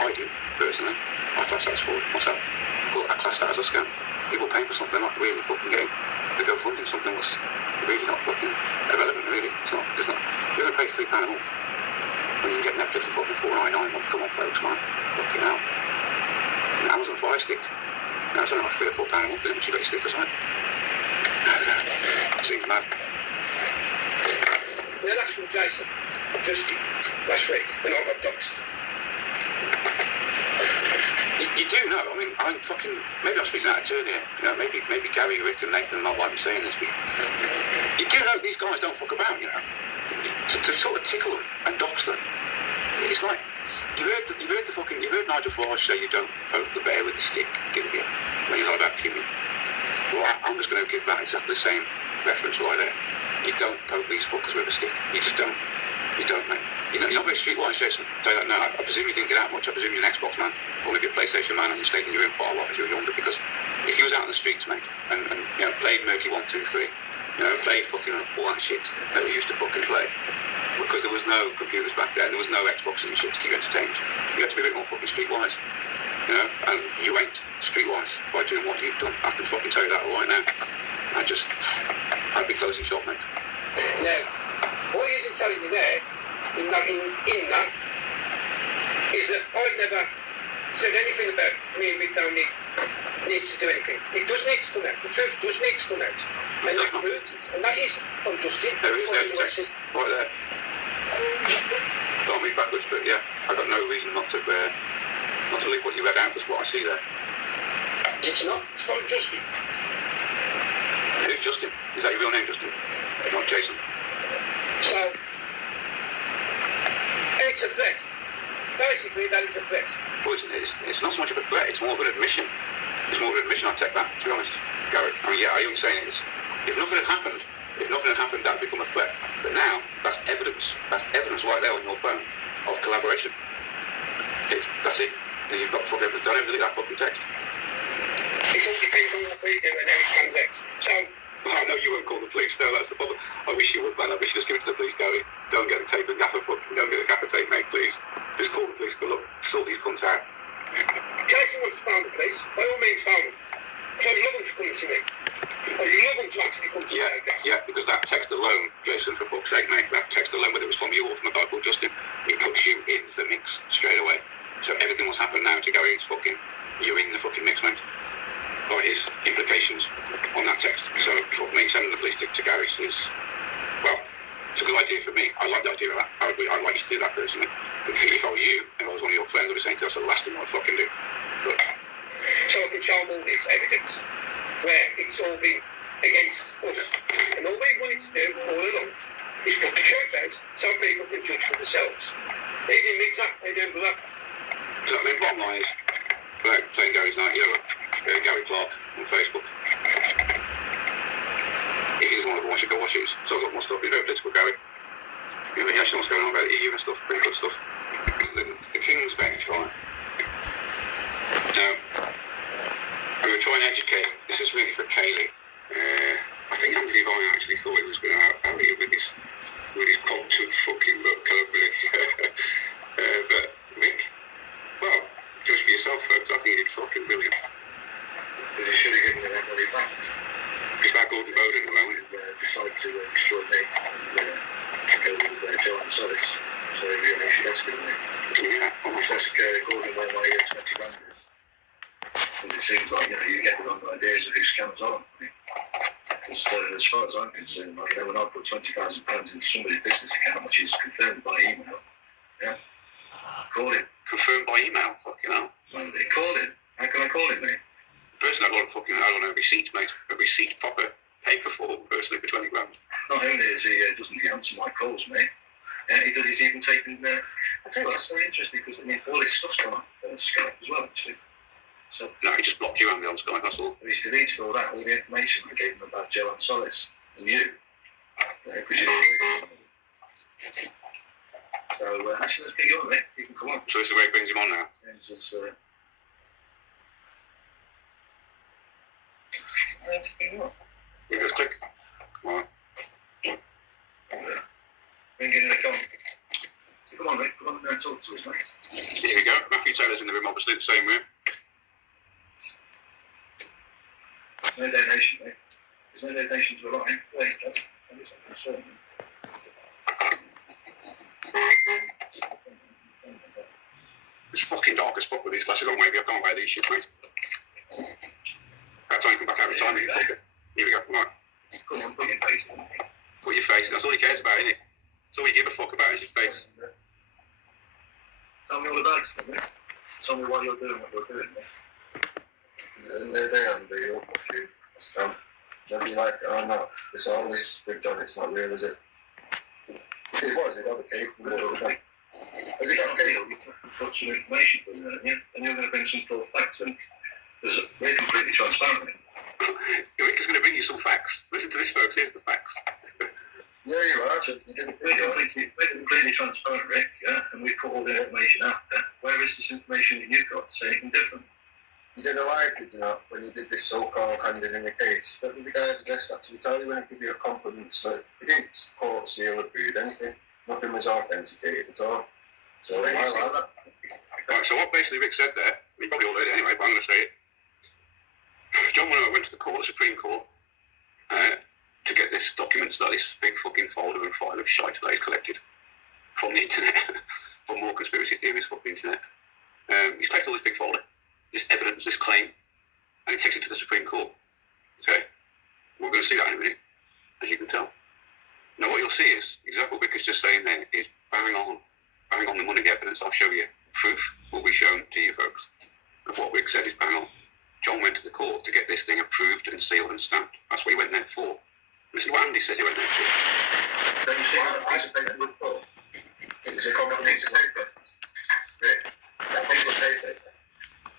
I do, personally. I class that as fraud myself. But I class that as a scam. People paying for something they're not really fucking getting. They go funding something that's really not fucking irrelevant, really. It's not. You're going to pay £3 a month when you can get Netflix for fucking $4.99 a month. Come on, folks, man. Fucking hell. And Amazon Fire Stick. Now, it's only like £3 or £4 a month, isn't it? But you got your stickers on it. Seems mad. Yeah, that's from Jason. Just last week when I got doxed. You You do know. I mean, maybe I'm speaking out of turn here. You know, maybe Gary, Rick, and Nathan not like me saying this, but you do know these guys don't fuck about. You know, to sort of tickle them and dox them. It's like you heard Nigel Farage say you don't poke the bear with a stick, didn't you? When you're not about human. Well, I'm just going to give that exactly the same reference right there. You don't poke these fuckers with a stick. You just don't. You don't, mate. You're not very streetwise, Jason. Tell you that now. I presume you didn't get out much. I presume you're an Xbox man, or maybe a PlayStation man, and you stayed in your room quite a lot as you were younger. Because if you was out in the streets, mate, and you know, played Murky 1, 2, 3, you know, played fucking all that shit that we used to fucking play, because there was no computers back then, there was no Xbox and shit to keep you entertained. You had to be a bit more fucking streetwise, you know. And you ain't streetwise by doing what you've done. I can fucking tell you that right now. I'd be closing shop, mate. Now, what he isn't telling you there, in that, is that I've never said anything about me and Rick don't needs to do anything. It does need to come out. The truth does need to come out. And that proves it. And that is from Justin. There is, there's text right there. Don't read backwards, but yeah, I've got no reason not to believe what you read out was what I see there. It's not. It's from Justin. Who's Justin? Is that your real name, Justin? Not Jason. So, it's a threat. Basically, that is a threat. Well, it's not so much of a threat, it's more of an admission. It's more of an admission, I take that, to be honest, Garrett. I mean, yeah, I am saying it is. If nothing had happened, that would become a threat. But now, that's evidence. That's evidence right there on your phone of collaboration. That's it. And you've got fucking, don't ever delete that fucking text. It all depends on what we do and how it transacts. So, I know you won't call the police, though, that's the problem. I wish you would, man. I wish you just give it to the police, Gary. Don't get the tape and gaffer fucking, don't get the gaffer tape, mate, please. Just call the police, but look, sort these cunts out. Jason wants to phone the police. By all means, phone them. So I'd love them to come to me. I'd love them to actually come to me. Yeah, because that text alone, Jason, for fuck's sake, mate, that text alone, whether it was from you or from a guy called Justin, it puts you in the mix straight away. So everything what's happened now to Gary is fucking, you're in the fucking mix, mate. Or his implications on that text. So for me, sending the police to Gary is, well, it's a good idea for me. I like the idea of that. I'd like you to do that personally. But if I was you, if I was one of your friends, I'd be saying that's the last thing I'd fucking do. But, so I can show them all this evidence where it's all been against us. And all we wanted to do all along is put the truth out so people can judge for themselves. They didn't mix up, they didn't do that. So I mean, bottom line is, without playing Gary's night, you know, Gary Clark on Facebook. If he doesn't want to watch it, go watch it. So I've got more stuff. He's very political, Gary. You know, he actually what's going on about the EU and stuff. Pretty good stuff. The King's Bench, right? Now, I'm going to try and educate. This is really for Kaylee. I think Anthony Vine actually thought he was going to out you with his quantum fucking book club. But Rick, well, judge for yourself, folks. I think he did fucking brilliant. Because he should have given me that money back. It's about Gordon Bowden at the moment. Decided to destroy me and go with Joanne Solis. So he should ask him. Can you hear that? Oh my God. Ask Gordon where my 20 grand is. Because it seems like, you know, you get the wrong ideas of who scams on. Because as far as I'm concerned, like, you know, when I put £20,000 into somebody's business account, which is confirmed by email, yeah, call him. Confirmed by email? Fucking hell. Well, they call him. How can I call him, mate? Personally, I want a receipt, mate. A receipt, proper paper form, personally, for 20 grand. Not only is he doesn't he answer my calls, mate. He's even taken. I tell you what, that's very interesting because I mean, all his stuff's gone off Skype as well, actually. So no, he just blocked you and me on Skype. That's all. He's deleted all that, all the information I gave him about Joanne Solis and you. So actually, let's get you on, mate. You can come on. So this is where he brings him on now. We just click. Come on. Bring it in the comment. Come on, mate. Come on and talk to us, mate. Here we go. Matthew Taylor's in the room, obviously, the same room. No donation, mate. There's no donation to a line. Wait, that is a concern. It's fucking dark as fuck with these glasses on, maybe I can't wear these shit, mate. That's only come back every time, you fucker. Here we go, come on. Come on, put your face on. Put your face, that's all he cares about, isn't it? That's all you give a fuck about is your face. Tell me all about it, mate. tell me why you're doing what you're doing. And they're you'll push you. They'll be like, oh no, all this big job, it's not real, is it? If it was, it'd have a case. Has it got a case? You've got some information from there, yeah? And you're going to bring some full facts, and they're completely transparent. Rick is going to bring you some facts. Listen to this, folks. Here's the facts. Yeah, you are. We're completely transparent, Rick, yeah? And we put all the information out there. Where is this information that you've got to say anything different? You did a live, did you not, when you did this so-called handed in the case? But the guy at the desk actually tell you when he give you a compliment slip. He didn't court seal or prove anything. Nothing was authenticated at all. So, Right, so what basically Rick said there, we probably all heard it anyway, but I'm going to say it. John Winnow went to the court, the Supreme Court, to get this documents, that this big fucking folder and file of shite that he's collected from the internet, for more conspiracy theories from the internet. He's collected all this big folder, this evidence, this claim, and he takes it to the Supreme Court. Okay, we're going to see that in a minute, as you can tell. Now what you'll see is, exactly what Vic is just saying there, is bang on the money evidence. I'll show you. Proof will be shown to you folks of what Vic said is bang on. John went to the court to get this thing approved and sealed and stamped. That's what he went there for. Listen to what Andy says he went there for. Don't you see that piece of paper with Paul? It was a compliment slip. Rick, that piece of paper,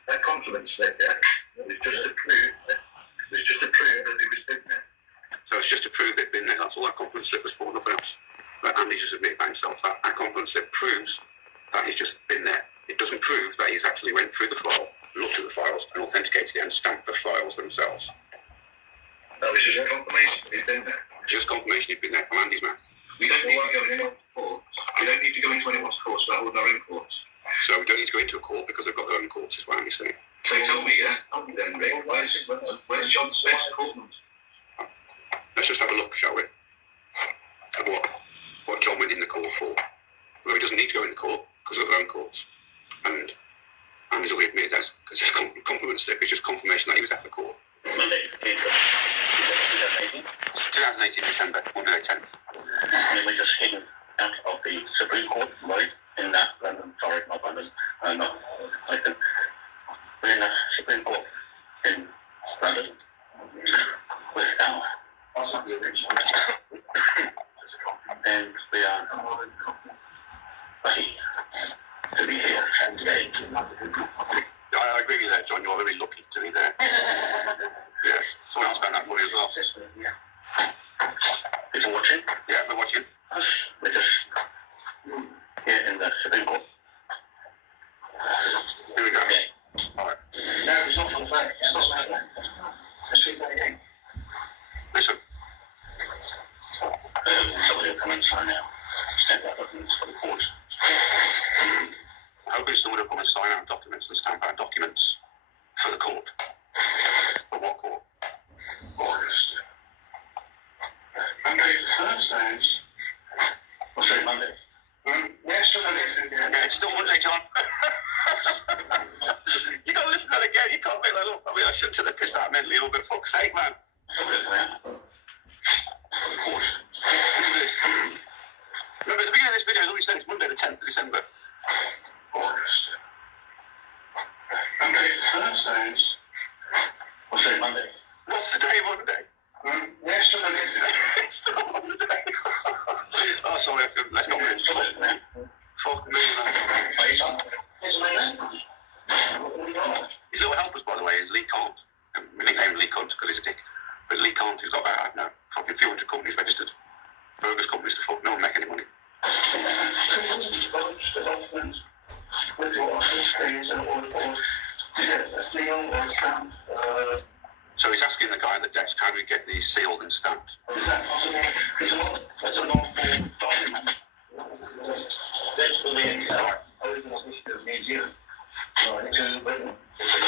that compliment slip, yeah, was just to prove that it was been there. So it's just to prove they've been there. That's all that compliment slip was for, nothing else. But Andy just admitted by himself that compliment slip proves that he's just been there. It doesn't prove that he's actually went through the file, looked at the files, and authenticated it and stamped the files themselves. That was just confirmation he'd been there. Just confirmation he'd been there from Andy's mouth. We don't need to go in anyone's court. We don't need to go into anyone's courts. We hold our own courts. So we don't need to go into a court because they've got their own courts, is what Andy's saying. So tell me, yeah? Tell me then, Rick. Where's John Smith's court? Let's just have a look, shall we? At what John went in the court for. Well, he doesn't need to go in the court because of their own courts. And he's already admitted that because his compliment slip is just confirmation that he was at the court. Monday, 2018 December, Monday the 10th. And we just came out of the Supreme Court, right? In that, sorry, not London, no, I think. We're in the Supreme Court in London with our and we are lucky to be here today. I agree with that, John. You're very lucky to be there. Yeah, someone else found that for you as well. People watching? Yeah, we're watching. We're just here in the Supreme Court. Here we go. Okay. All right. No, it's not for the fact. It's not for the fact. Let's see that again. Listen. Somebody will come and sign out. Stamp out documents for the court. Hoping someone will come and sign out documents and stamp out documents for the court. For what court? August. Monday, Thursdays. What's it, Monday? Yes, Monday. Yeah, it's still Monday, John. You got to listen to that again. You can't make that up. I mean, I shouldn't have pissed out mentally, but fuck's sake, man. Listen to this. Remember, at the beginning of this video, I always said it's Monday the 10th of December. August. Monday, Thursdays. What's it, Monday? What's the day, Monday? Yes, Monday. It's still Monday. Oh, sorry. Let's go with it. Fuck me, man. His little helpers, by the way, is Lee Kant. We nicknamed him Lee Cunt because he's a dick. But Lee Kant, who's got about, I don't know, fucking few hundred companies registered. Burgers companies to fuck. No one make any money. With your office page and all to get a seal or a stamp. So he's asking the guy at the desk, how do we get these sealed and stamped? Is that possible? It's a long-form document. That's for the Excel. Original history of museum. It's a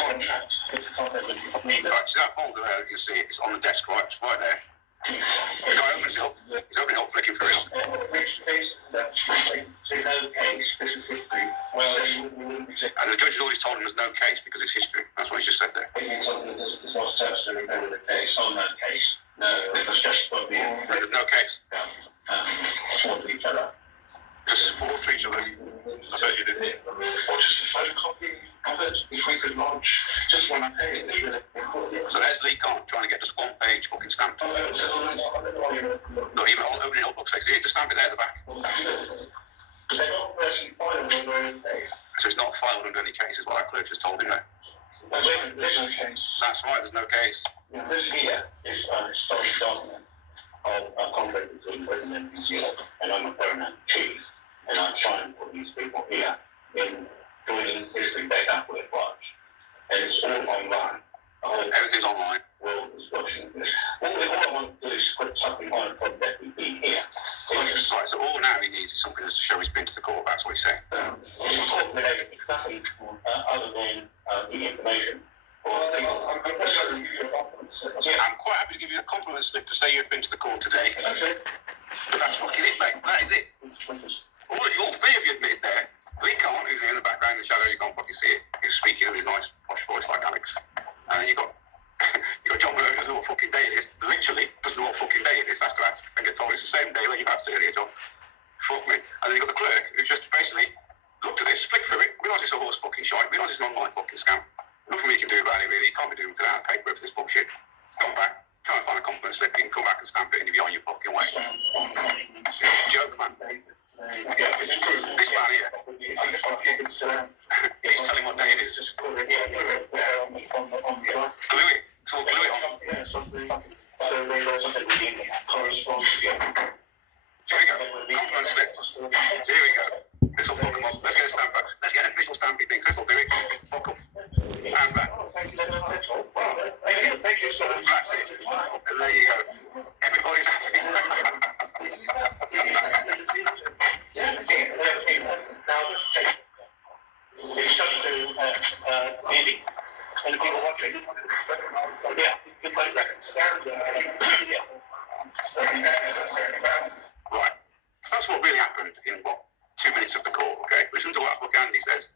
contract. It's a contract with the company. Right, see that folder there, you see it's on the desk, right? It's right there. The guy opens it up. He's opening it up, flicking through it. Which case that say no case, this is history. Well, we wouldn't be And the judge has always told him there's no case because it's history. That's what he just said there. something that does not attach to remember the case. Oh, no case. No, it was just what we There's no case. support each other. Just support each other. I bet you didn't. Or just a photocopy of it, if we could lodge just one page. So there's Lee Khan trying to get this one page fucking stamped. Not even all opening up looks like so you need to stamp it there at the back. So it's not filed under any case, is what our clerk just told him there. There's no case. That's right, there's no case. This here is a historic document of a conflict between Britain and New Zealand, and I'm a permanent chief, and I'm trying to put these people here in joining history back up where it was. And it's all online. Everything's online. World is watching this. All I want to do is put something on from that we've been here. Right, so all now he needs is something to show he's been to the court, that's what he's saying. Nothing other than the information. I'm quite happy to give you a compliment slip to say you've been to the court today. But that's fucking it, mate. That is it. All three of you admitted there. Lee Khan, who's in the background in the shadow, you can't fucking see it. He's speaking in his nice, posh voice like Alex. And you got John Malone, who doesn't know what fucking day it is. Literally doesn't know what fucking day it is. Has to ask and get told it's the same day that you've asked earlier, John. Fuck me. And then you got the clerk, who just basically looked at this, flicked through it, realised it's a horse fucking shite, realised it's an online fucking scam. Nothing you can do about it, really. You can't be doing anything out of paper for this bullshit. Come back, try and find a compliment slip, you can come back and stamp it and you'll be on your fucking way. Joke, man. This man here, he's telling what day it is. Glue it. So glue it on. So they correspond together. Here we go. Compliment slip. Here we go. This will fuck them up. Let's get a stamp. Let's get an official stamping thing. This will do it. Fuck them. How's that? Thank you so much. That's it. And there you go. Everybody's happy. It's just to Andy and the people watching. Yeah, good photograph. Right. That's what really happened in 2 minutes of the court, okay? Listen to what Andy says.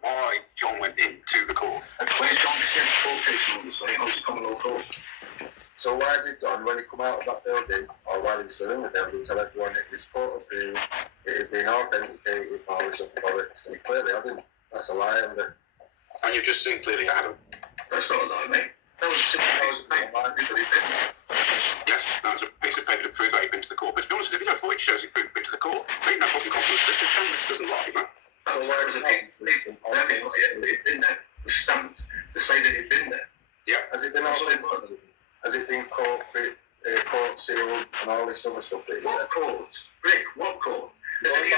Why John went into the court. When John sent the court case obviously, I was a common law court. So why did John, when he come out of that building, or while he was still in the building, tell everyone it was court approved, it had been authenticated, all this other bollocks, and he clearly hadn't. That's a lie, and And you've just seen clearly Adam. That's not a lie, mate. That was a simple piece of paper. Yes, that's a piece of paper to prove that he'd been to the court. But to be honest, if you don't footage shows he'd been to the court, there ain't no fucking confidence. This doesn't lie, man. So why was it been there? It was stamped to say that it'd been there. Yeah. Has it been authenticated? Has it been court sealed and all this other stuff that he said? What court? Rick, what court? Rick, any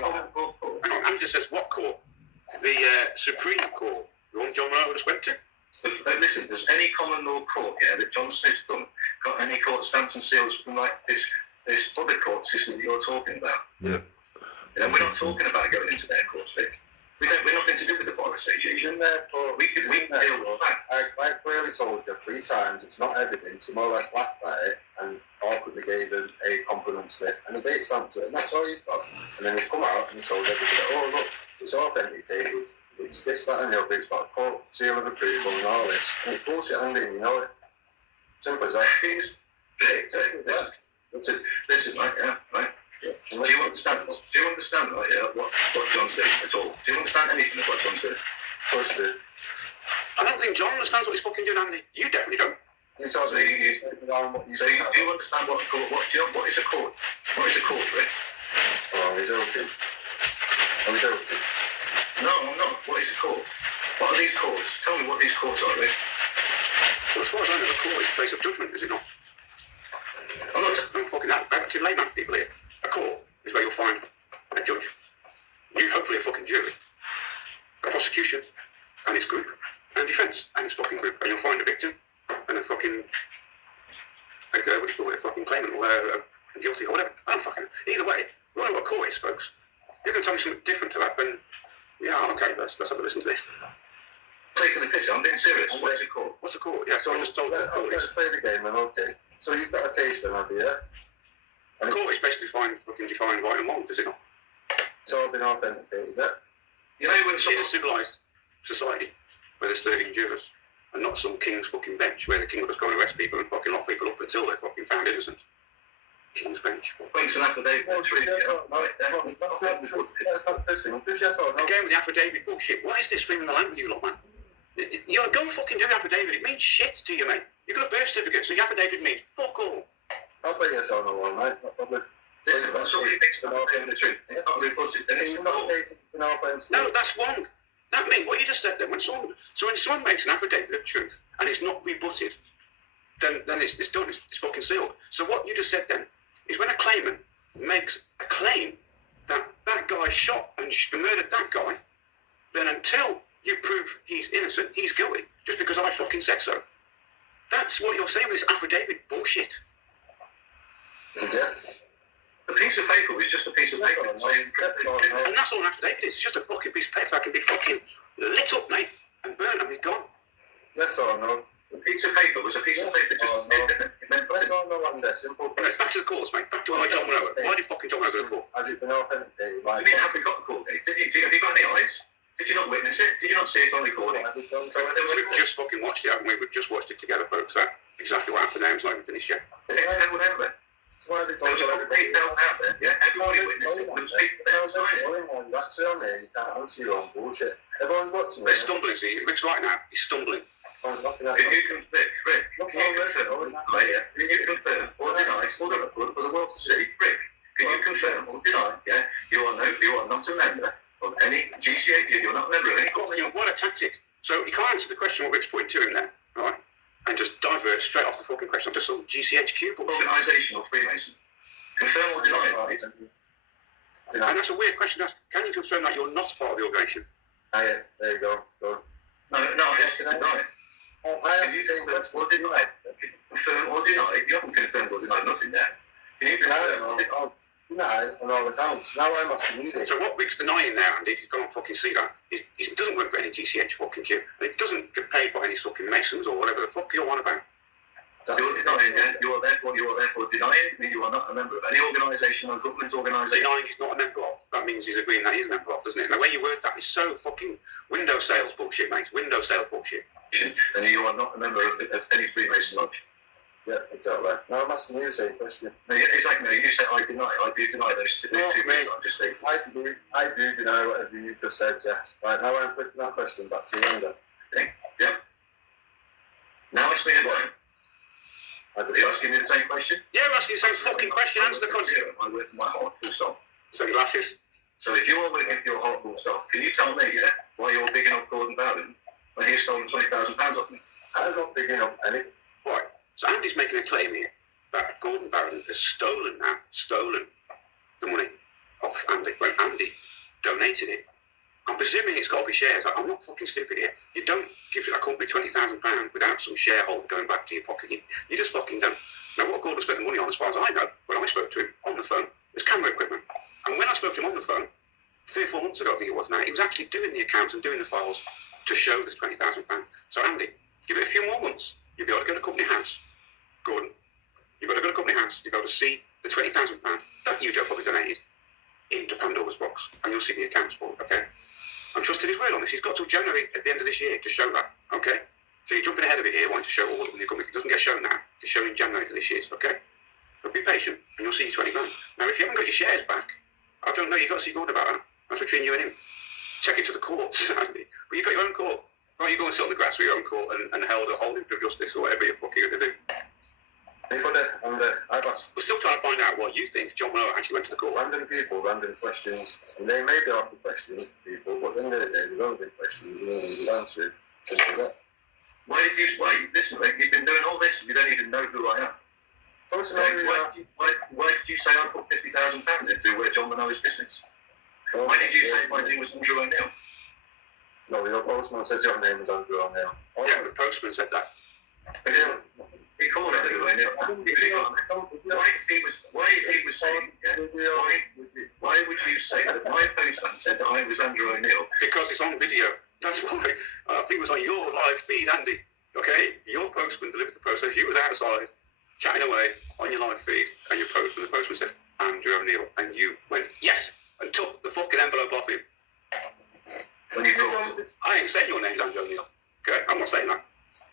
common court? Hang on, Andy just says what court? The Supreme Court. The one John Rowe just went to? Listen, does any common law court here that John Smith's done got any court stamps and seals from like this other court system that you're talking about? Yeah. You know, we're not talking about going into their court, Vic. We're nothing to do with the bar association. We can deal with that. I clearly told you 3 times it's not evidence. He more or less laughed at it and awkwardly gave him a compliment slip and a date stamped it, and that's all you've got. And then he's come out and showed everybody, oh look, it's authenticated. It's this, that, and the other. It's got a court seal of approval and all this. And it's bullshit, Andy, you know it. Simple as that. Listen, right, yeah, right. Yeah. Do you understand, right, yeah, what John's doing at all? Do you understand anything of what John's doing? Of course I do. I don't think John understands what he's fucking doing, Andy. You definitely don't. You told me do you understand what a court, what is a court? What is a court, Rick? Oh, he's joking. I'm joking. No, I'm not. What is a court? What are these courts? Tell me what these courts are, Rick. Well, as far as I know, the court is a place of judgment, is it not? I'm not fucking back to layman people here. A court is where you'll find a judge. You hopefully a fucking jury. A prosecution and its group. And a defence and its fucking group. And you'll find a victim and a fucking what do you call it, a fucking claimant or guilty or whatever. I don't fucking either way, we don't know what a court is, folks. You're gonna tell me something different to that, then yeah, okay, let's have a listen to this. Taking the piss, I'm being serious. What is a court? What's a court? Yeah, so I just told let's play the game then, okay. So you've got a case then, have you, yeah? A court is basically defined right and wrong, does it not? It's all been authenticated, yeah? You know when in a civilised society where there's 13 jurors and not some king's fucking bench where the king will just go and arrest people and fucking lock people up until they're fucking found innocent. King's Bench. Well, it's an affidavit. Well, Truth, yes yeah. or no? Right, That's not the question. Just yes or no. Again with the affidavit bullshit. What is this thing in the land with you lot, man? You know, go fucking do the affidavit. It means shit to you, mate. You've got a birth certificate, so the affidavit means fuck all. I'll play yes or no, mate. Not probably. That's all you think's about the truth. It's not rebutted. Then it's not. No, that's wrong. That means what you just said then. When someone makes an affidavit of truth and it's not rebutted, then it's done. It's fucking sealed. So what you just said then is when a claimant makes a claim that that guy shot and murdered that guy, then until you prove he's innocent, he's guilty. Just because I fucking said so. That's what you're saying with this affidavit bullshit. Yes. A piece of paper is just a piece of paper. And that's all an affidavit is. It's just a fucking piece of paper that can be fucking lit up, mate, and burnt and be gone. Yes or no? A piece of paper was a piece of paper just Yes or no on this. Simple. Back to the courts, mate. Back to why John Monroe. Why did fucking John Monroe go to court? Has it been authenticated? I mean, have we got the court date? Have you got any eyes? Did you not witness it? Did you not see it on recording? We've just fucking watched it, haven't we? We've just watched it together, folks. That's exactly what happened there. It's not even finished yet. That's why they There was over 8,000 out there, yeah? Everybody witnessed it. There was people there. Everyone's actually on there. You can't answer your own bullshit. Everyone's watching They're it. stumbling, see. Rick's right now. He's stumbling. Everyone's laughing at Can you. you confirm, Rick? Can you confirm or deny for the world to see, Rick? Can you confirm or deny? Yeah, you are not a member of any GCHQ. You're not a member of any. What a tactic! So he can't answer the question what Rick's putting to him there, right? And just divert straight off the fucking question onto some GCHQ bullshit. Organisation or Freemason. Confirm or deny it. And that's a weird question to ask. Can you confirm that you're not part of the organisation? There you go. No, I have to deny it. I have to say confirm or deny it. Confirm or deny it. You haven't confirmed or denied nothing there. Can you confirm or deny it? No, on all accounts. Now I'm asking you this. So what Rick's denying there, Andy, if you can't fucking see that, is he doesn't work for any GCH fucking Q. And he doesn't get paid by any fucking Masons or whatever the fuck you're on about. You're denying it. You are therefore denying that you are not a member of any organisation or government organisation. Denying he's not a member of. That means he's agreeing that he's a member of, doesn't it? And the way you word that is so fucking window sales bullshit, mate. Window sales bullshit. And you are not a member of any Freemason lodge. Yeah, exactly. Now I'm asking you the same question. No, exactly. No, you said I deny. I do deny those two things. I'm just saying. I do deny whatever you just said, Jeff. Right, now I'm flipping that question back to Linda. Yeah. Now ask me again. Are you asking me the same question? Yeah, we're asking the same fucking question. Answer the question. I work my heart full stop. Sunglasses. So if you are working for your heart full stop, can you tell me, why you're bigging up Gordon Bowden when he's stolen £20,000 off me? I'm not bigging up any. Right. So Andy's making a claim here that Gordon Barron has stolen the money off Andy when Andy donated it. I'm presuming it's got to be shares. I'm not fucking stupid here. You don't give a company £20,000 without some shareholder going back to your pocket. You just fucking don't. Now, what Gordon spent the money on, as far as I know, when I spoke to him on the phone, was camera equipment. And when I spoke to him on the phone, 3 or 4 months ago, I think it was now, he was actually doing the accounts and doing the files to show this £20,000. So, Andy, give it a few more months. You'll be able to go to company house. Gordon, you've got to go to company house. You've got to see the £20,000 that you probably donated into Pandora's box, and you'll see the accounts for it, okay? I'm trusting his word on this. He's got till January at the end of this year to show that, okay? So you're jumping ahead of it here, wanting to show all the money coming. It doesn't get shown now. It's shown in January for this year, okay? But be patient, and you'll see your 20 grand. Now, if you haven't got your shares back, I don't know. You've got to see Gordon about that. That's between you and him. Take it to the courts. But you've got your own court. Right, you go and sit on the grass for your own court and hold him to justice or whatever you're fucking going to do. We're still trying to find out what you think John Monroe actually went to the court. Random people, random questions, and they may be off the questions for people, but at the end of the day, they're relevant questions, and you answer it. Simple as that. Listen, mate, you've been doing all this, you don't even know who I am. Why did you say I put £50,000 into John Monroe's business? Why did you say my name was Andrew O'Neill? No, your postman said your name was Andrew O'Neill. Yeah, the postman said that. He called Andrew O'Neill. Why would you say that my postman said that I was Andrew O'Neill? Because it's on video. That's why. I think it was on your live feed, Andy. Okay? Your postman delivered the post. You was outside, chatting away on your live feed, and the postman said, Andrew O'Neill, and you went, yes, and took the fucking envelope off him. I ain't saying your name's Andrew O'Neill. Okay? I'm not saying that.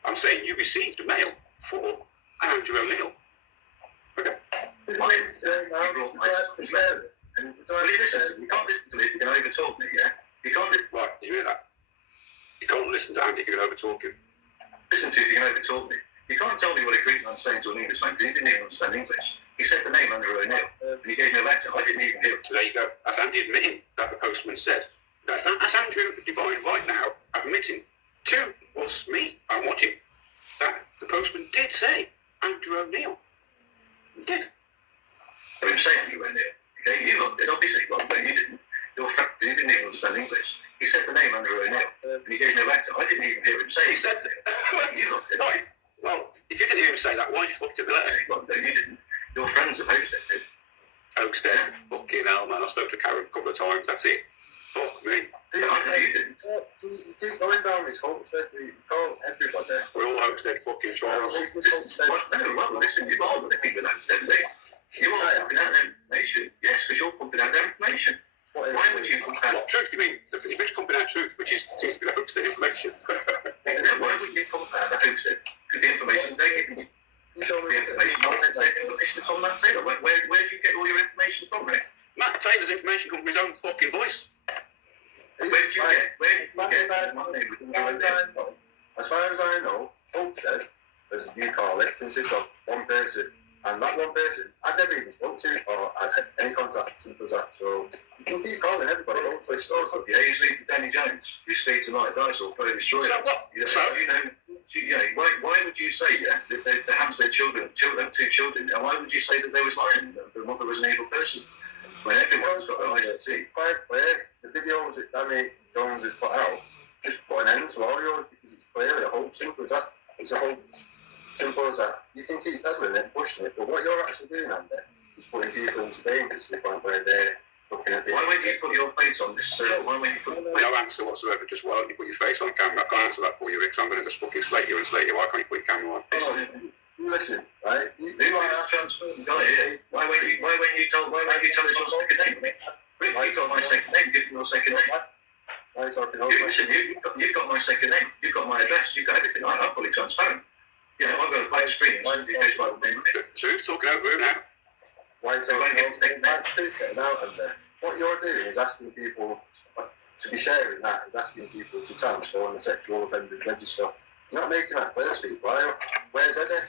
I'm saying you received a mail for Andrew O'Neill. Okay? Is lying. You brought my swear. And listen, you can't listen to it. You can overtalk me, yeah? You can't listen. Right, you hear that? You can't listen to Andy, you can overtalk him. Listen to it, you can overtalk me. You can't tell me what a Greek man's saying to an Englishman because he didn't even understand English. He said the name Andrew O'Neill, and he gave me a letter. I didn't even hear it. So there you go. That's Andy admitting that the postman said. That's Andrew Devine right now admitting to us, me, and watching, that the postman did say Andrew O'Neill. He did. I didn't say Andrew O'Neill. Okay, you looked it, obviously, but you didn't. Your fact, you didn't even understand English. He said the name Andrew O'Neill, and he gave me a letter. I didn't even hear him say it. He said, you looked it. right, well, if you didn't hear him say that, why did you fuck to the letter? Well, no, you didn't. Your friends have hosted it. Oakstead, fucking hell, man. I spoke to Karen a couple of times, that's it. Fuck me. Yeah, I know you didn't. You keep going down this Homestead route. You call everybody. We're all Oakstead fucking trolls. Well, listen, you're all the people that said me. You're all pumping out their information. Yes, because you're pumping out their information. Why would you pump out? What truth you mean? The bitch pumping out truth, which is seems to be the Oakstead information. Why would you pump out the Homestead? Because the information they're giving you. You show me the information. It's on Matt Taylor. Where did you get all your information from, Rick? Matt Taylor's information comes from his own fucking voice. Where did you get my name? As far as I know, Homestead, as you call it, consists of one person. And that one person, I've never even spoken to or I've had any contact simple as that. So you can keep calling everybody. Hopefully, yeah, you speak to Danny Jones. You speak to Mike Dice or Freddie Destroyer. So what? Why would you say, yeah, that the Hampstead children, two children, and why would you say that they was lying, that the mother was an evil person? When everyone's got eyes to see. Quite clear. The videos that Danny Jones has put out just put an end to all yours because it's clearly a hoax. Simple as that. It's a hoax. Simple as that. You can keep peddling it, pushing it, but what you're actually doing, Andy, is putting people into danger to the point where they're looking at it. Why won't you put your face on this? Why won't you put your face? No answer whatsoever. Just why don't you put your face on camera? I can't answer that for you, Rick. So I'm going to just fucking slate you and slate you. Why can't you put your camera on? Listen, right? You are transferring. Why won't you tell us your second name? Rick, you got my second name. Give me your second name. Listen, you've got my second name. You've got my address. You've got everything. I'm fully transparent. You know, I've got a fake screen. So who's talking over him now? Why is it out of there? What you're doing is asking people to be sharing that, is asking people to transfer on the sexual offenders register. You're not making that clear to people, are you? Where's Eddie?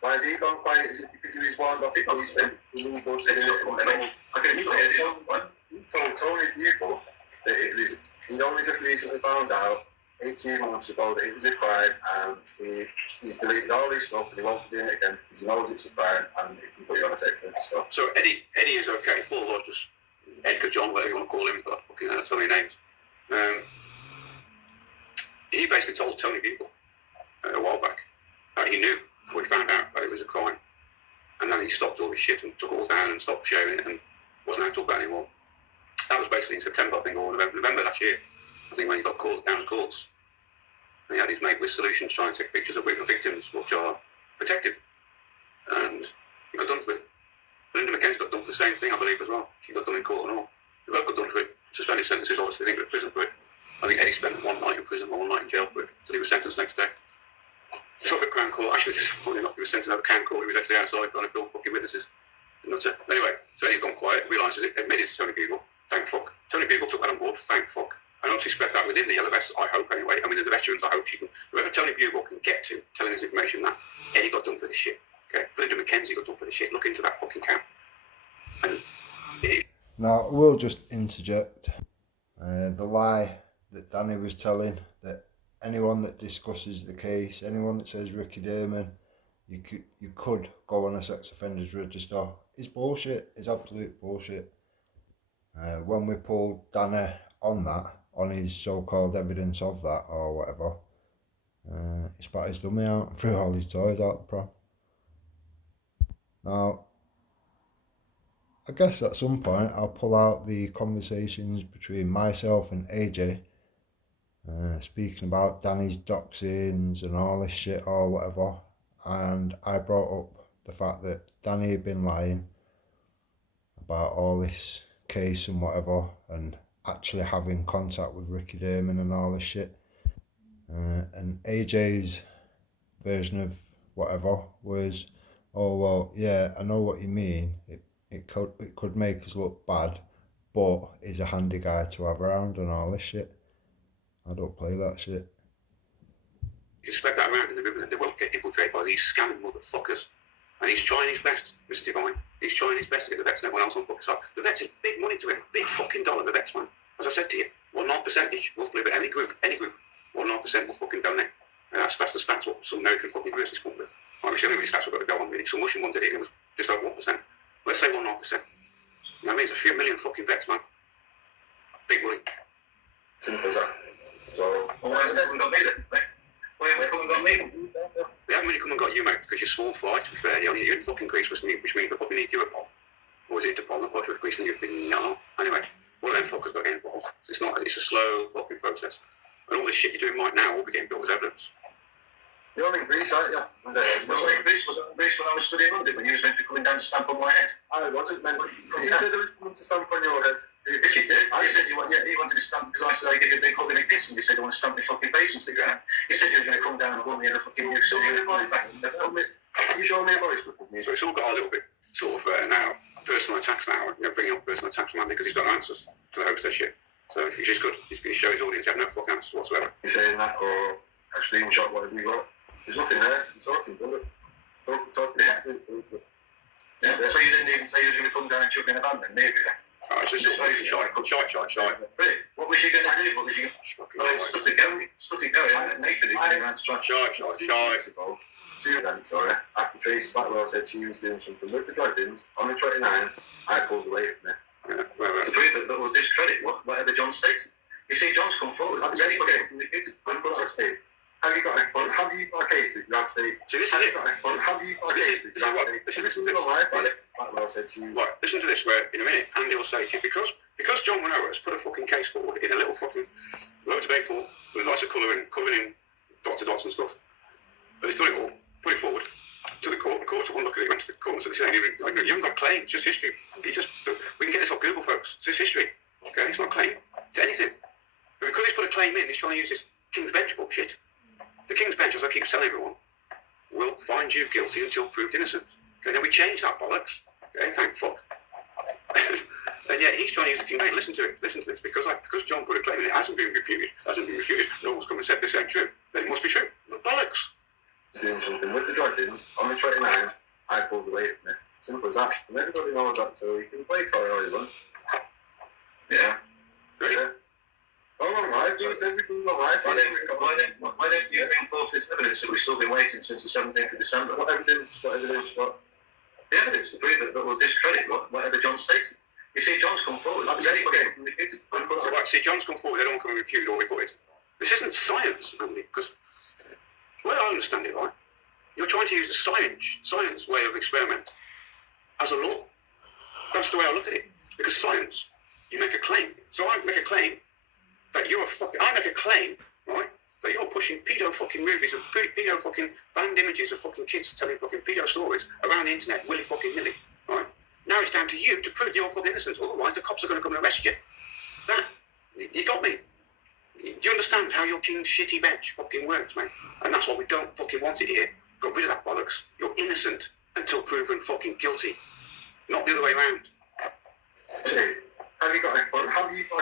Why has he gone quiet? Is it because he was warned off the police then? He told Tony Bugle that he'd only just recently found out 18 months ago that it was a crime, and he's deleted all his stuff and he won't be doing it again because he knows it's a crime and he can put you on a section and stuff. So Eddie is okay. Paul was just Edgar John, whatever you want to call him, but fucking so many names. He basically told Tony Bugle a while back that he knew when he found out that it was a crime, and then he stopped all his shit and took it all down and stopped sharing it and wasn't going to talk about it anymore. That was basically in September, I think, or November last year. I think when he got called down to courts, and he had his mate with Solutions trying to take pictures of victims which are protected, and he got done for it. Linda McKenzie got done for the same thing, I believe, as well. She got done in court and all. They both got done for it. Suspended sentences, obviously, they didn't go to prison for it. I think Eddie spent one night in prison, one night in jail for it, until he was sentenced next day. Suffolk Crown Court, actually, funny enough, he was sentenced out of Crown Court, he was actually outside trying to film fucking witnesses. Anyway, so Eddie's gone quiet, realises it, admitted to Tony Bugle, thank fuck. Tony Bugle took that on board, thank fuck. I don't suspect that within the LFS, I hope anyway. I mean, the veterans, I hope she can, whoever Tony Bugle can get to, telling this information that Eddie got done for this shit, okay? Linda McKenzie got done for this shit, look into that fucking camp. Now, we'll just interject. The lie that Danny was telling, that anyone that discusses the case, anyone that says Ricky Damon, you could go on a sex offenders register, is bullshit, is absolute bullshit. When we pulled Danny on that, on his so-called evidence of that or whatever, he spat his dummy out and threw all his toys out the pram. Now, I guess at some point I'll pull out the conversations between myself and AJ, speaking about Danny's doxings and all this shit or whatever, and I brought up the fact that Danny had been lying about all this case and whatever, and actually having contact with Ricky Damon and all this shit, and AJ's version of whatever was, oh well, yeah, I know what you mean. It could make us look bad, but he's a handy guy to have around and all this shit. I don't play that shit. You spread that around in the river and they won't get infiltrated by these scamming motherfuckers. And he's trying his best, Mr. Divine. He's trying his best to get the vets and everyone else on book side. The vets is big money to him, big fucking dollar, the vets, man. As I said to you, 1.5 percentage, roughly, but any group, 1.5% will fucking donate. And that's the stats what some American fucking universities come with. Obviously, only stats we've got to go on really. Some Russian one did it, and it was just over 1%. Let's say 1.5%. That means a few million fucking vets, man. Big money. Simple as that. So, why hasn't everyone got me then? Why haven't everyone got me? They haven't really come and got you, mate, because you're small fry, to be fair. You're in fucking Greece, which means they probably need Europol. Or is it Interpol? I'm not sure if Greece and you've been Anyway, all of them fuckers got to get involved. It's a slow fucking process. And all this shit you're doing right now will be getting built as evidence. you're in Greece, aren't you? Was I in Greece? Was I in Greece when I was studying London, when you was meant to be coming down to stamp on my head? I wasn't meant to. You said there was coming to stamp on your head. Yes, you did. You said you wanted to stamp, because I said I gave you a big hug and a kiss, and you said you want to stamp my fucking face into the ground. You said you were going to come down and hold me in a fucking new city. You show me a voice with me. So it's all got a little bit sort of now personal attacks now. Bringing up personal attacks from Andy because he's got no answers to the host of shit. So he's just good. He's going to show his audience have no fucking answers whatsoever. You're saying that, or a screenshot, whatever you got. There's nothing there. He's talking, brother. Talking. Yeah. So you didn't even say you were going to come down and chuck in a van then, maybe? It's just shy. Really? What was you going to do? What was you going to do? Stuff it going. Naked. Shy. 2 events, sorry. After Tracy Blackwell said she was doing something with the Dragons, on the 29th, I pulled away from it. To prove that will discredit whatever John stated. You see, John's come forward. That was anybody. Have you got a case that you have to say? So this is it. Have you got a case that you have to say? Listen to this. Blackwell said to you. Right, listen to this, where in a minute Andy will say to you, because John Monroe has put a fucking case forward in a little fucking loads of A4 with lots of colouring in dots and stuff. But he's done it all, put it forward to the court. The court won't look at it, went to the court and said, you haven't got claim, it's just history. We can get this off Google, folks. It's just history. Okay, it's not claim to anything. But because he's put a claim in, he's trying to use this King's Bench bullshit. The King's Bench, as I keep telling everyone, will find you guilty until proved innocent. Okay, now we changed that bollocks. Okay, thank fuck. And yet he's trying to use the King's Bench. Listen to this, because John put a claim in, it hasn't been refuted. No one's come and said this ain't true. Then it must be true. But bollocks. Doing something with the Dragons on the 29th, I pulled away from it. Simple as that. And everybody knows that, so you can play for it all you want. Yeah. Really? Yeah. Oh, alright, dude, it's everything alright. Why don't you bring forth this evidence that we've still been waiting since the 17th of December? What evidence? The evidence to prove that will discredit whatever John stated. You see, John's come forward. That was anybody who refuted. Right, see, John's come forward, they don't come and refute or rebut it. This isn't science, Andy, because the way I understand it, right, you're trying to use the science way of experiment as a law. That's the way I look at it. Because science, you make a claim. So I make a claim that I make a claim, right, that you're pushing pedo fucking movies and pedo fucking banned images of fucking kids telling fucking pedo stories around the internet willy fucking nilly, right? Now it's down to you to prove you're fucking innocent. Otherwise, the cops are going to come and arrest you. You got me? Do you understand how your King's shitty bench fucking works, mate? And that's what we don't fucking want it here. Got rid of that bollocks. You're innocent until proven fucking guilty. Not the other way around. Have you got a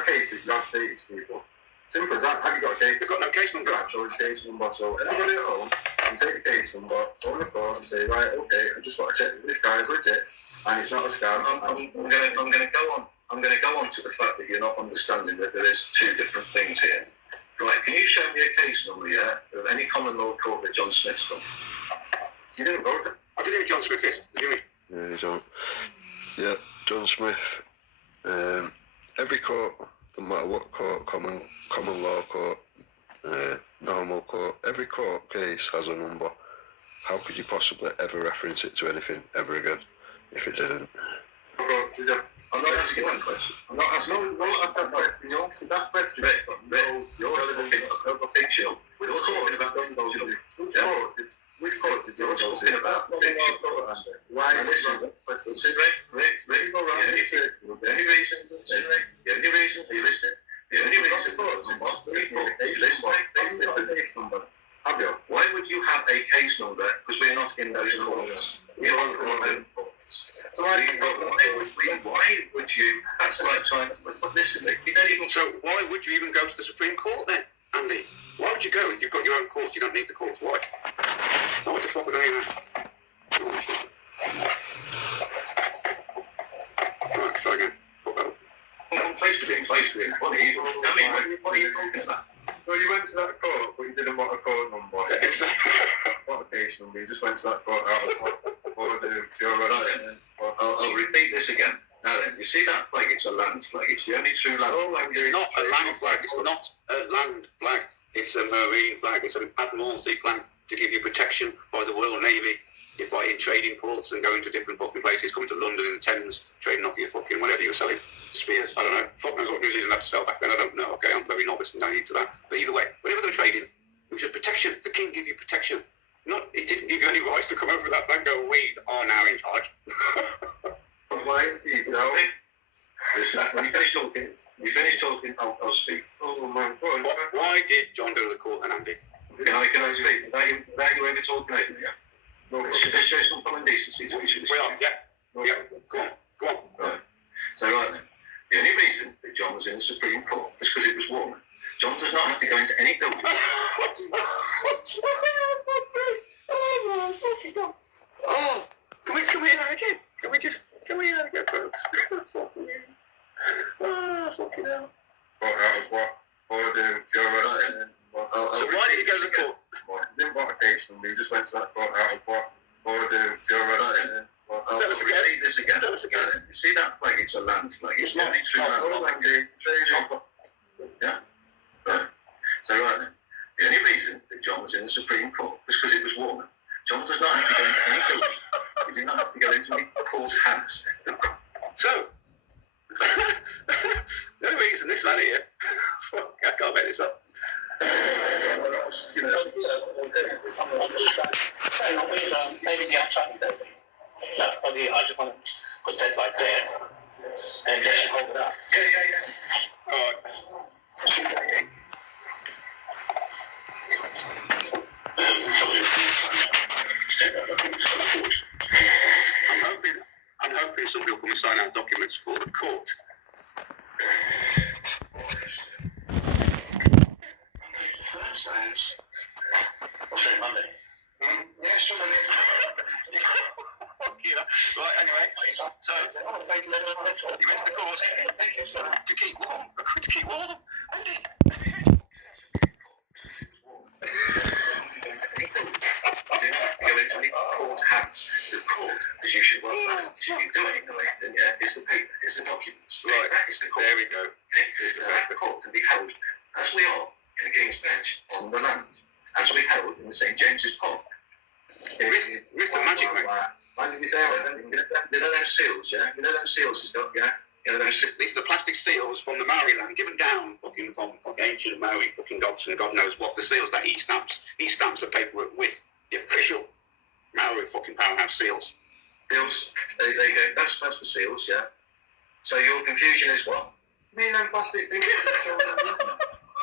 case that you have stated to people? Simple as that. Have you got a case? They've got no case number. Show his case number. So everybody at home can take the case number, go to the court and say, right, okay, I just got to check that this guy is legit and it's not a scam. I'm going to go on to the fact that you're not understanding that there is 2 different things here. Right, can you show me a case number, of any common law court that John Smith's done? You didn't vote it. I think John Smith is. Yeah, you don't. Yeah, John Smith. Every court, no matter what court, common law court, normal court, every court case has a number. How could you possibly ever reference it to anything ever again if it didn't? I'm not asking one question. I'm not asking. No, that's that question. You answered that question. You're fictional. We're talking about which court did you talking about? Why? Listen, Rick, go around. The only reason, are you listening? The only reason, why would you have a case number? Because we're not in those courts. You are So why would you even go to the Supreme Court then, Andy? Why would you go if you've got your own courts? You don't need the courts. Why? Oh, what the fuck was I doing? Oh, shit. Right, so again. Fuck that up. Place to be. What are you talking about? Well, you went to that court, but you didn't want a court number. What a case number? You just went to that court out of I'll repeat this again. Now then, you see that flag? It's a land flag. It's the only true land flag. It's not a land flag. It's not a land flag. It's a marine flag. It's an Admiralty flag to give you protection by the Royal Navy. You buy in trading ports and going to different fucking places, coming to London in the Thames, trading off your fucking whatever you're selling. Spears, I don't know. Fuck knows what New Zealand had to sell back then. I don't know. Okay, I'm very novice and naive to that. But either way, whatever they're trading, it was just protection. The king gave you protection. It didn't give you any rights to come over with that flag and go, we are now in charge. Why do you know? Listen, when you finish talking, I'll speak. Oh my God. Why did John go to the court then, Andy? Can I speak? Now you ever talk over me? No, let's show some common decency to each other. We are, yeah. Go on. Right. So right then, the only reason that John was in the Supreme Court was because it was warm. John does not have to go into any building. Oh, can we hear that again? Can we hear that again, folks? Oh, fucking hell. What? So why did he go to the court? Didn't want a case number. You just went to that court out of what? Tell us again. You see that flag? It's a land flag. It's not true land. Yeah. Right. So right then, the only reason that John was in the Supreme Court was because it was warmer. John does not have to go into any building. He did not have to go into any court's house. So, the only reason this man here, fuck, I can't make this up. Maybe the outside of I just want to put that like there and just hold it up. Yeah. Alright. I'm hoping somebody will come and sign out documents for the court. What's that, Monday? Right, anyway, so you went to the course to keep warm. To keep warm. Andy. Go into any court house. The court, as you should well know, if you do it, then it's the paper, it's the documents. Right, that is the court. There we go. The court can be held as we are in the King's Bench on the land, as we held in the St James's Park. With the magic ring. Why did you say that? You know them seals, yeah? You know them seals he's got, yeah? These are the plastic seals from the Maori land, given down fucking from ancient Maori fucking gods and God knows what. The seals that he stamps the paperwork with the official Maori fucking powerhouse seals. Seals, there you go. That's the seals, yeah. So your confusion is what? Me and them plastic things.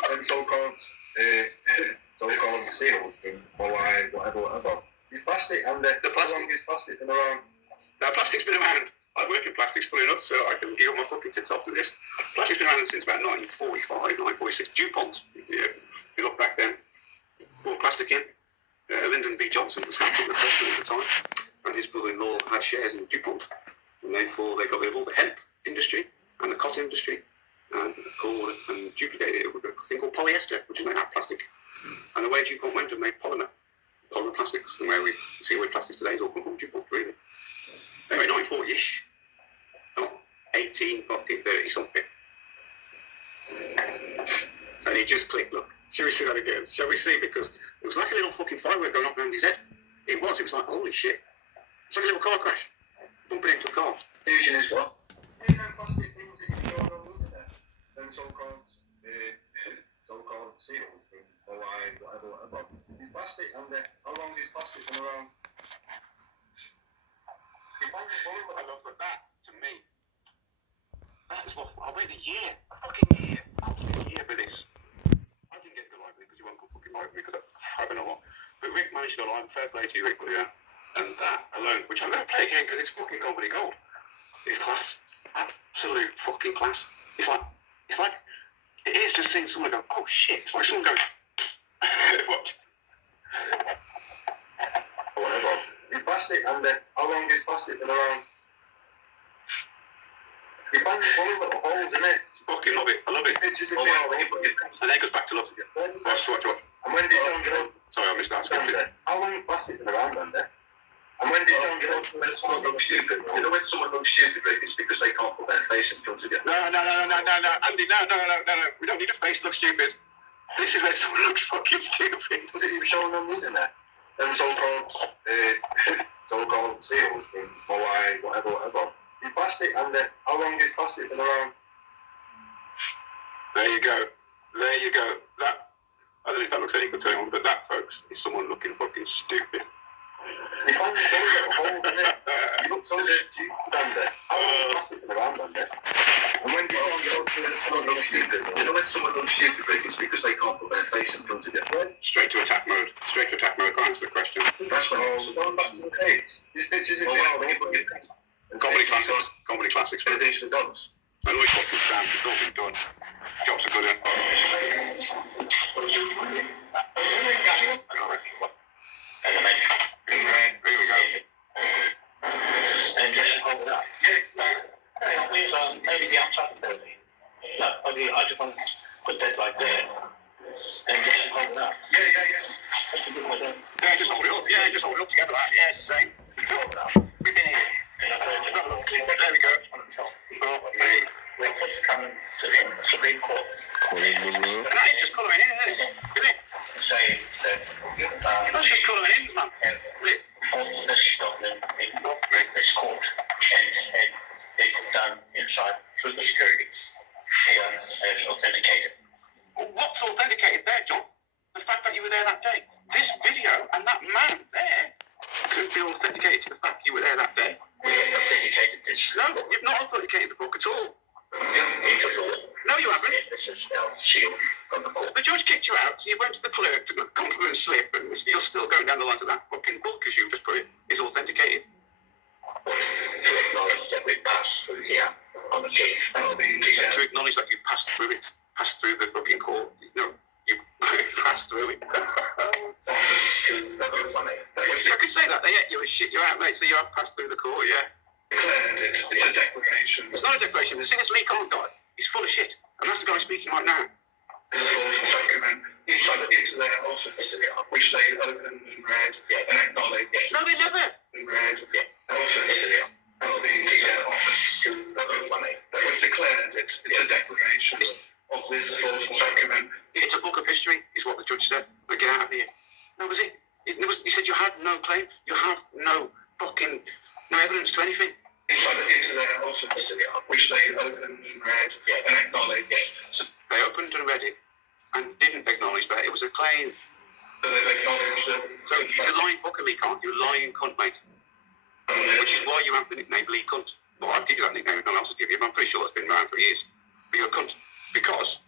Them so-called seals in Hawaii, whatever. It's plastic, and the plastic is plastic been around. Now, plastic's been around. I work in plastics, funny enough, so I can give my fucking tits off to this. Plastic's been around since about 1945, 1946. DuPont, if you look back then, brought plastic in. Lyndon B. Johnson was the president at the time, and his brother-in-law had shares in DuPont. And therefore, they got rid of all the hemp industry and the cotton industry, and duplicated it with a thing called polyester, which is made out of plastic. And the way DuPont went and made polymer plastics, and where we see where plastics today is all come from DuPont, really. Anyway, 1940-ish. 30 something. And he just clicked, look. Shall we see that again? Shall we see? Because it was like a little fucking firework going off around his head. It was like, holy shit. It's like a little car crash. Bumping into a car. Confusion is what? You know plastic things that you saw on the there? Them so-called seals in Hawaii, whatever. It's plastic, and how long is plastic been around? If I looked at that, to me, that is what, I'll wait a year. A fucking year. Absolute year for this. I didn't get to go live because he won't go fucking live because I don't know what. But Rick managed to go live. Fair play to you, Rick, yeah. And that alone, which I'm going to play again because it's fucking comedy gold. It's class. Absolute fucking class. It's like is just seeing someone go, oh shit. It's like someone going, what? Whatever. You passed it, and how long is past it been around? You found one of the little holes in it. Fucking love it. I love it. And then it goes back to love. Watch. And when did John Jones? Sorry, I missed that. How long has past it been around then? And when did John Jones? When someone looks stupid, you know when someone looks stupid, it's because they can't put their face in front of you. No, Andy, no. We don't need a face look stupid. This is where someone looks fucking stupid. Was it you showing on the internet? Them so-called seals from Hawaii, whatever. You passed it, and how long has past it been around? There you go. That, I don't know if that looks any good to anyone, but that, folks, is someone looking fucking stupid. You found those little holes in it. You look so stupid down there. How long has past it been around down there? And when did someone look stupid? You know when someone looks stupid, it's because they can't put their face in front of you. Straight to attack mode. Can't answer the question. That's when going back to the page. These pictures in Comedy classics. They're these for dogs. I know it's fucking Sam, it's all been done. Jobs are good, eh? Here we go. And just hold up. Maybe the outside of it. No, I just want to put that like there. And just hold it up. Yeah. That's a good one. Yeah, just hold it up. Yeah, just hold it up together. Yeah, it's the same. Hold it up. We've been here. There we go. We're coming to the Supreme Court. And that is just colouring in, isn't it? Say that That's just colouring in, man. all this stuff in this court and it's done inside through the security and it's authenticated. What's authenticated there, John? The fact that you were there that day. This video and that man there could be authenticated to the fact you were there that day. We have authenticated this. No, you've not authenticated the book at all. No, you haven't. This is now sealed from the court. The judge kicked you out, so you went to the clerk to compliment slip, and you're still going down the lines of that fucking book, as you just put it, is authenticated. To acknowledge that we passed through here on the case. To acknowledge that you've passed through it, passed through the fucking court. No, you passed through it. I could say that. They ate you as shit. You're out, mate, so you have passed through the court, yeah. It's a declaration. It's not a declaration. The thing is, Lee Cohen guy, he's full of shit. And that's the guy speaking right now. Inside into their office, which they opened and read and acknowledged. No, they never. And read, also the office to money. That was declared. It's a declaration of this lawful document. It's a book of history, is what the judge said. Like, get out of here. No, was it? He said you had no claim. You have no evidence to anything. Inside into their office, which they opened and read and acknowledged. So they opened and read it and didn't acknowledge that it was a claim. So they've acknowledged that. So he's a lying fucker, Lee Cunt. You're a lying cunt, mate. Which is why you have the nickname Lee Cunt. Well, I'll give you that nickname if no one else will give you, but I'm pretty sure it's been around for years. But you're a cunt. Because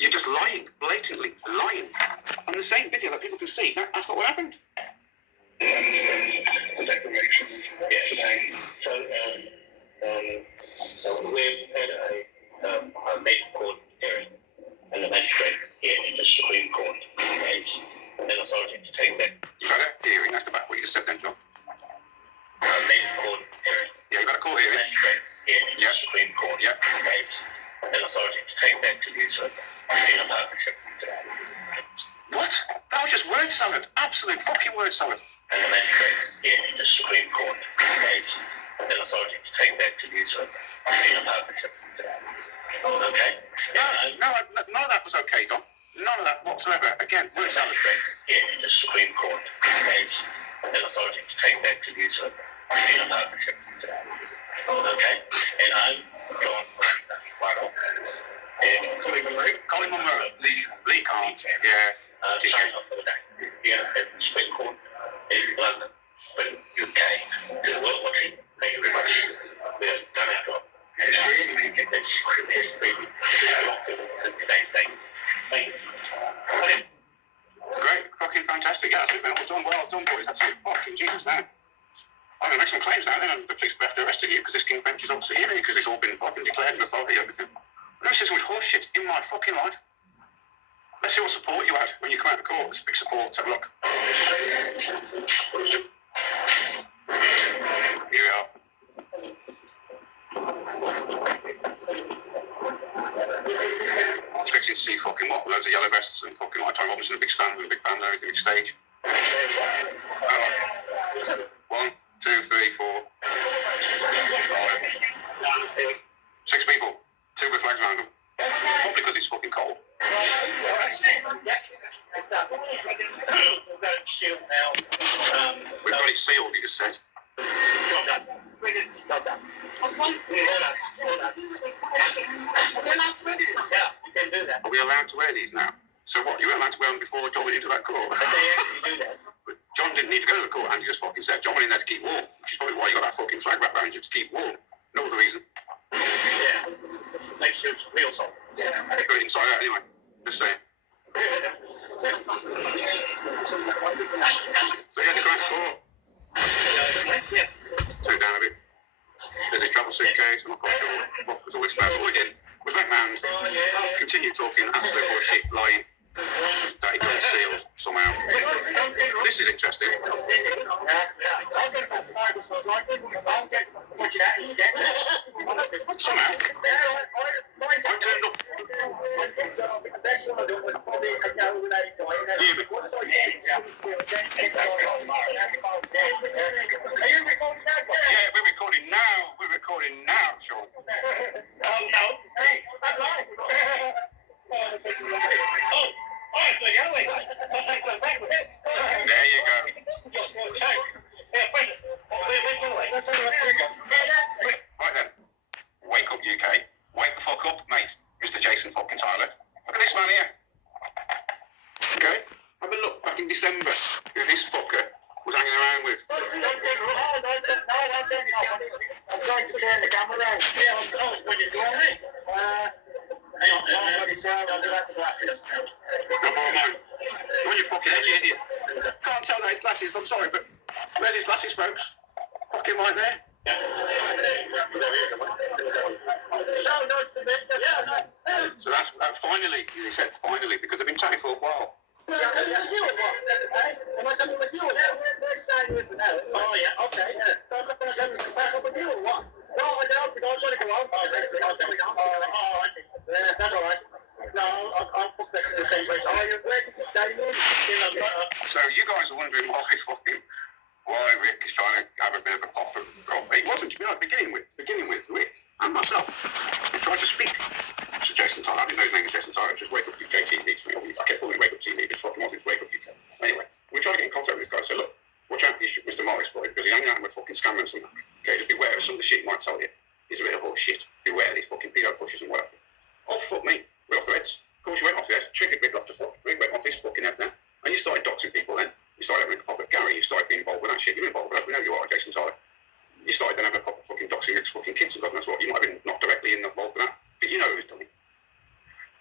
you're just lying, blatantly lying. On the same video that people can see, that's not what happened. The declaration yesterday. So we've had a main court hearing, and the magistrate here in the Supreme Court has an authority to take that. You've had a hearing, that's about what you just said then, John. Main court hearing. Yeah, you've had a court hearing. Magistrate here in the Supreme Court has an authority to take that to use of in a partnership. What? That was just word salad. Absolute fucking word salad. And the magistrate here in the Supreme Court has an authority to take that to use of in a partnership. Okay? No, none of that was okay, Don. None of that whatsoever. Again, word salad. Here in the Supreme Court has an authority to take that to use of in a partnership. Okay? And I'm going right on. Colin Munro. Lee Can't. Yeah. Sign off for the day. Here at the Supreme Court in London, UK. To the world watching, thank you very much. We have done our job. Great, fucking fantastic. Yeah, that's it, man. Well done, boys. That's it. Fucking Jesus, now. I'm going to make some claims now, then, and the police will have to arrest you because this King Bench is obviously here because it's all been fucking declared and authority and everything. never seen so much horse shit in my fucking life. Let's see what support you had when you come out of the court. Let's big support. Let's have a look. Here we are. I'm expecting to see fucking what? Loads of yellow vests and fucking like Tom Robinson, a big stand with a big band and everything, big stage. 1, 2, 3, 4, 5, 6 people. 2 with flags around them. Probably because it's fucking cold. We've got it sealed, he just said. Are we allowed to wear these now? So what, you were allowed to wear them before John went into that court? But John didn't need to go to the court, and he just fucking said John went in there to keep warm, which is probably why you got that fucking flag wrapped around you, to keep warm. No other reason. Yeah, makes you real salt. Yeah, I think we're inside out anyway. Just saying. So yeah, the grand court. Turn down a bit. There's his travel suitcase. I'm not quite sure what was all this about. But all we did was make man continue talking absolute bullshit, lying. That he got sealed somehow. This is interesting. Somehow, I turned up. Yeah, we're recording now. We're recording now, Sean. There you go. Right then. Wake up, UK. Wake the fuck up, mate. Mr. Jason fucking Tyler. Look at this man here. Okay? Have a look back in December who this fucker was hanging around with. I'm trying to turn the camera around. You're on your fucking head, you idiot. Can't tell that it's glasses, I'm sorry, but where's his glasses, folks? Fucking right there. So that's finally, he said finally, because they've been chatting for a while. Oh, yeah, okay. So I'm not going to send them back up with you or what? No, I don't, because I'm going to go out. Oh, I see. That's all right. No, I'll put that in the same place. Oh, you're ready to stay in? So you guys are wondering why Rick is trying to have a bit of a pop. He wasn't, to be honest, beginning with Rick and myself. He tried to speak. So Jason Tyler, I didn't know his name was Jason Tyler, just Wake Up UK TV to me. I kept calling him Wake Up TV, but fucking wanted to Wake Up UK. Anyway, we tried to get in contact with this guy. So look, watch out for Mr. Morris, boy, because he's hanging out with fucking scammers and that. Okay, just beware of some of the shit he might tell you. He's a bit of bullshit. Beware of these fucking pedo pushers and whatever. Oh, fuck me. We're off the heads. Of course, you went off the head. Triggered Rick off the fuck. Rick went off his fucking head then. And you started doxing people then. You started having a pop at Gary. You started being involved with that shit. You're involved with that. We know you are, Jason Tyler. You started then having a pop at fucking doxing ex fucking kids and God knows what. You might have been not directly involved with that. But you know who's done it.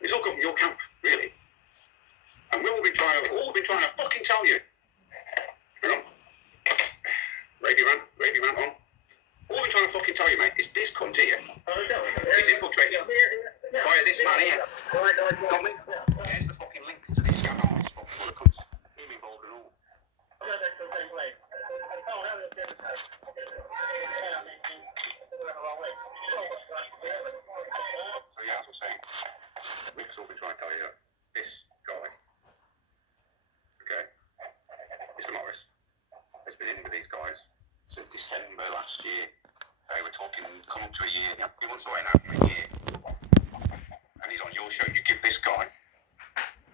It's all come from your camp, really. And we've all been trying to fucking tell you. Hang on. Radio man on. All we've been trying to fucking tell you, mate, is this cunt here. He's infiltrated via this man here. Got me? There's the fucking link to this scam on this fucking one of cunts. Him involved and all. So yeah, as I was saying, Rick's all been trying to tell you this guy, okay, Mr. Morris, has been in with these guys since December last year. They were talking, come up to a year now. He wants to wait out for a year. And he's on your show. You give this guy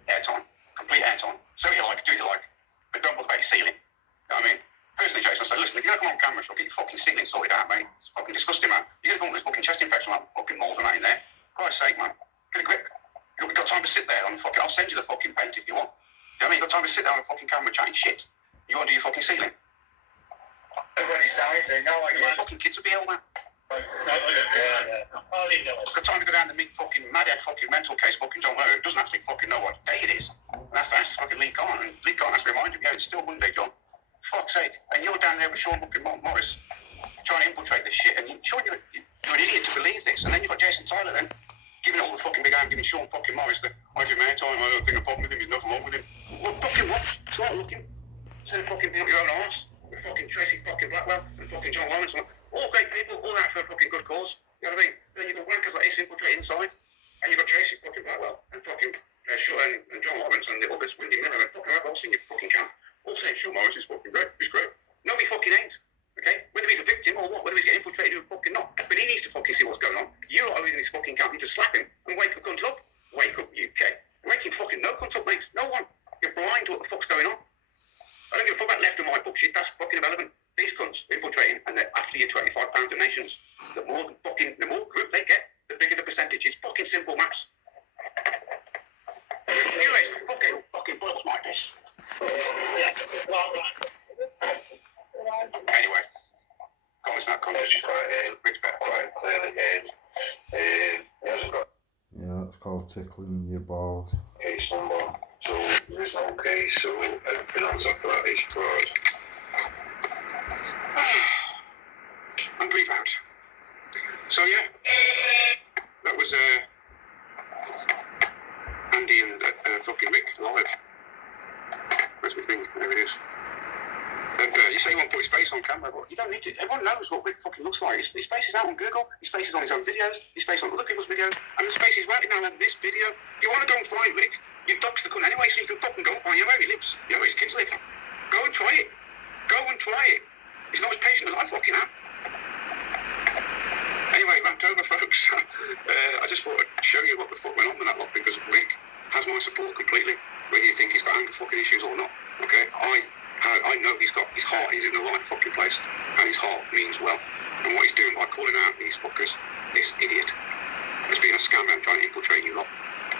airtime, complete airtime. Say what you like, do what you like, but don't bother about your ceiling. You know what I mean? Personally, Jason, I say, listen, if you're not coming on camera, she'll get your fucking ceiling sorted out, mate. It's fucking disgusting, man. You're going to come with fucking chest infection, like fucking mold and that in there. For Christ's sake, man. Get a grip. You've got time to sit there on fucking, I'll send you the fucking paint if you want. You know what I mean? You've got time to sit there on a fucking camera chatting shit. You want to do your fucking ceiling? Everybody's saying, no, I get fucking kids will be ill, man. Got time to go down the fucking madhead fucking mental case fucking John Lowe, who doesn't actually fucking know what day it is. And that's fucking Lee Khan. And Lee Khan has to remind him, yeah, it's still Monday, John. Fuck's sake. And you're down there with Sean fucking Morris trying to infiltrate this shit. And you're an idiot to believe this. And then you've got Jason Tyler then giving it all the fucking big hand, giving Sean fucking Morris the I give him airtime, I don't think a problem with him, there's nothing wrong with him. Well, fucking what? Start looking. Instead of fucking being up your own arse with fucking Tracy fucking Blackwell and fucking John Lawrence. All great people, all out for a fucking good cause. You know what I mean? Then you've got wankers like this infiltrating inside, and you've got Tracy fucking Blackwell and fucking Sean and John Lawrence and the others, Wendy Miller and fucking I've all seen your fucking camp. All saying Sean Morris is fucking great, he's great. No, he fucking ain't. Okay? Whether he's a victim or what, whether he's getting infiltrated or fucking not. But he needs to fucking see what's going on. You lot are in this fucking camp, you just slap him and wake the cunt up. Wake up, UK. Waking fucking no cunt up, mate. No one. You're blind to what the fuck's going on. I don't give a fuck about left and right bullshit. That's fucking irrelevant. These cunts are infiltrating, and they're after your £25 donations. The more group they get, the bigger the percentage. It's fucking simple maths. Anyways, fucking boils my piss. Anyway, comments not comments. Rick's back quite clearly. Yeah, that's called tickling your balls. Case number. So there is no case, so everything else after that is fraud. And breathe out. So yeah, that was Andy and fucking Rick live. Where's my thing? There it is. And you say he won't put his face on camera, but you don't need to. Everyone knows what Rick fucking looks like. His face is out on Google, his face is on his own videos, his face on other people's videos, and his face is right now on this video. If you want to go and find Rick, you dox the cunt anyway, so you can fucking go and find where he lives. You know where his kids live. Go and try it. Go and try it. He's not as patient as I fucking am. Anyway, rant over, folks. I just thought I'd show you what the fuck went on with that lot, because Rick has my support completely, whether you think he's got anger fucking issues or not. Okay? I know he's got his heart is in the right fucking place, and his heart means well. And what he's doing by calling out these fuckers, this idiot, has been a scammer and trying to infiltrate you lot,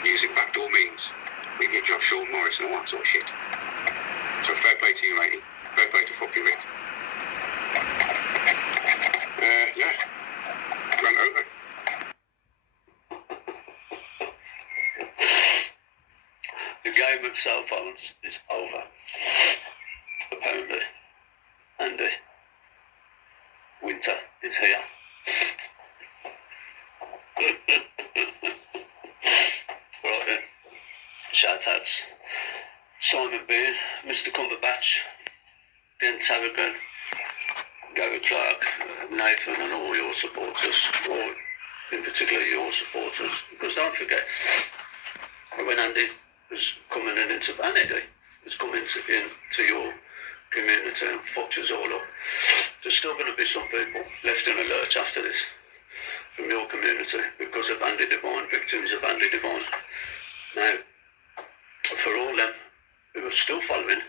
using backdoor means, with your job, Sean Morris and all that sort of shit. So fair play to you, matey. Fair play to fucking Rick. Yeah. Run over. The game of cell phones is over. Apparently. Andy. Winter is here. Right then. Shout outs. Simon Bean, Mr. Cumberbatch, Ben Tarragon, Gary Clark, Nathan and all your supporters, or in particular your supporters, because don't forget, when Andy was coming into, and Eddie was coming into your community and fucked us all up, there's still going to be some people left in a lurch after this from your community because of Andy Devine, victims of Andy Devine. Now, for all them who are still following,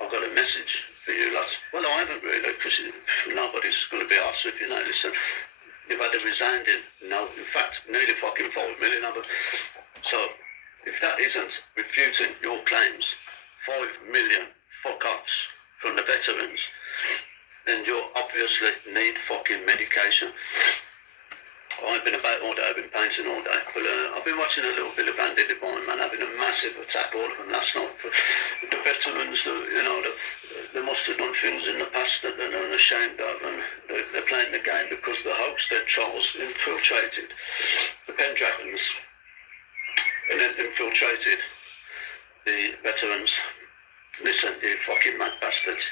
I've got a message for you lads. Well, I haven't really, because nobody's going to be asked if you know this. And you've had a resounding no, in fact, nearly fucking 5 million of it. So, if that isn't refuting your claims, 5 million fuck-offs from the veterans, then you obviously need fucking medication. I've been about all day, I've been painting all day. But I've been watching a little bit of Andy Devine, man, having a massive attack, all of them last night. For the veterans, they must have done things in the past that they're unashamed of, and they're playing the game because the Hoaxted trolls infiltrated the Pendragons and then infiltrated the veterans. Listen, you fucking mad bastards.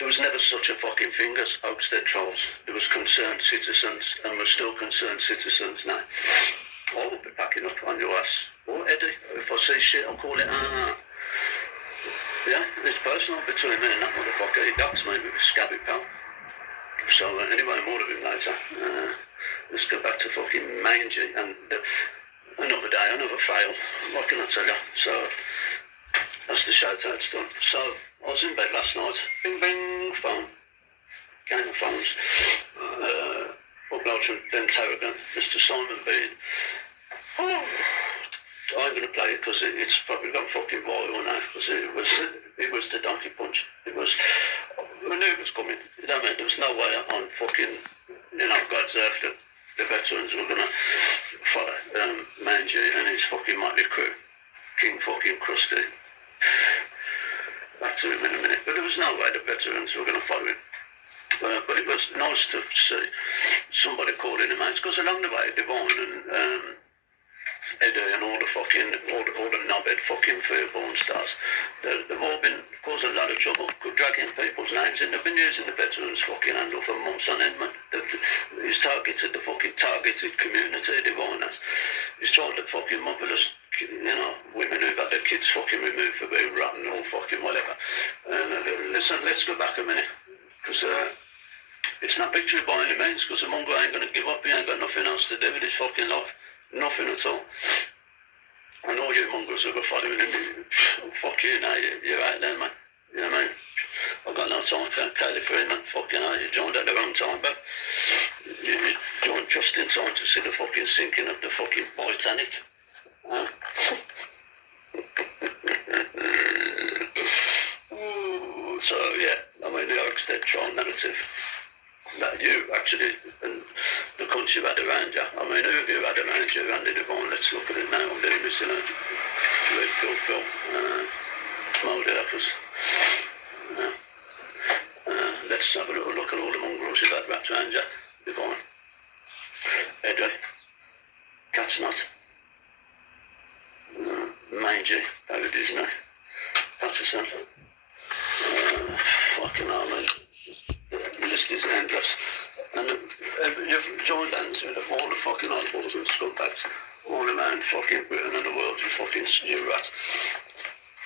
There was never such a fucking thing as Oakstead trolls. There was concerned citizens, and we're still concerned citizens now. I will be backing up on your ass. Or Eddie, if I see shit, I'll call it yeah, it's personal between me and that motherfucker. He ducks me with a scabby pal. So anyway, more of him later. Let's go back to fucking Mangy, and another day, another fail. What can I tell you? So that's the shout-outs done. So I was in bed last night. Bing, bing, phone. Game of phones. Upload from Ben Tarragon, Mr. Simon Bean. Oh, I'm going to play it because it's probably gone fucking viral now. Because it was the donkey punch. It was. I knew it was coming. You know what I mean? There was no way on fucking, God's earth that the veterans were going to follow Mangy and his fucking motley crew. King fucking Krusty. Back to him in a minute. But there was no way the veterans were going to follow him. But it was nice to see somebody calling him out, because along the way, Devine and Eddie and all the fucking, all the knobhead fucking football stars. They've all been causing a lot of trouble, dragging people's names in. They've been using the veterans fucking handle for months on end, man. He's targeted the fucking targeted community, Devon has. He's told the fucking motherless, women who've had their kids fucking removed for being rotten or fucking whatever. Listen, let's go back a minute, because it's not victory by any means, because the mongrel ain't going to give up. He ain't got nothing else to do with his fucking life. Nothing at all. And all you mongrels who are following him, fuck you now, you're out there, man. You know what I mean? I've got no time for Kaylee Freeman, fucking hell, you joined at the wrong time, but you joined just in time to see the fucking sinking of the fucking Titanic. So, yeah, I mean, the Oakstead trial narrative that you actually, and the country had around you. I mean, who have you had around you, Andy Devon? Let's look at it now. I'm doing this in a red pill film. Mold helpers. Let's have a little look at all the mongrels you've had wrapped around you, Devon. Eddie. Catsnut. Mangy. David Disney. Patterson. Fucking hell, man. The list is endless. And you've joined hands with all the fucking oddballs and scumbags all around fucking Britain and the world, you fucking you rats.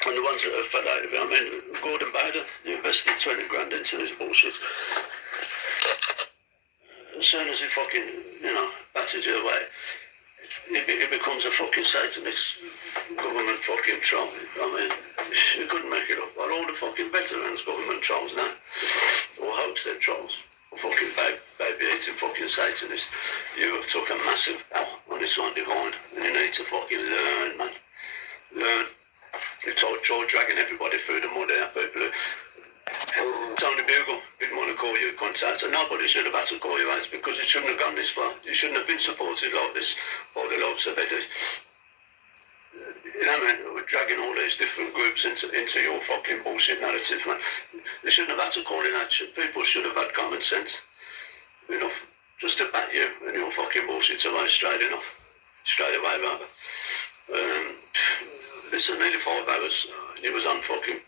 And the ones that have fed out of it, I mean, Gordon Bowden, you invested 20 grand into his bullshit. As soon as he fucking, battered you away, he becomes a fucking Satanist government fucking troll. I mean, you couldn't make it up. Well, all the fucking veterans government trolls now, or Hoaxhead trolls, or fucking baby-eating fucking Satanists. You have took a massive L on this one, Divine, and you need to fucking learn, man. Learn. You told George dragging everybody through the mud there, people who... Tony Bugle didn't want to call you a contact, and nobody should have had to call you out because it shouldn't have gone this far. You shouldn't have been supported like this by the likes of Eddie. You know, man, we're dragging all these different groups into your fucking bullshit narrative, man. They shouldn't have had to call it out. People should have had common sense. Enough. Just to bat you and your fucking bullshit away straight enough. Straight away, rather. Listen, nearly 5 hours. He was on fucking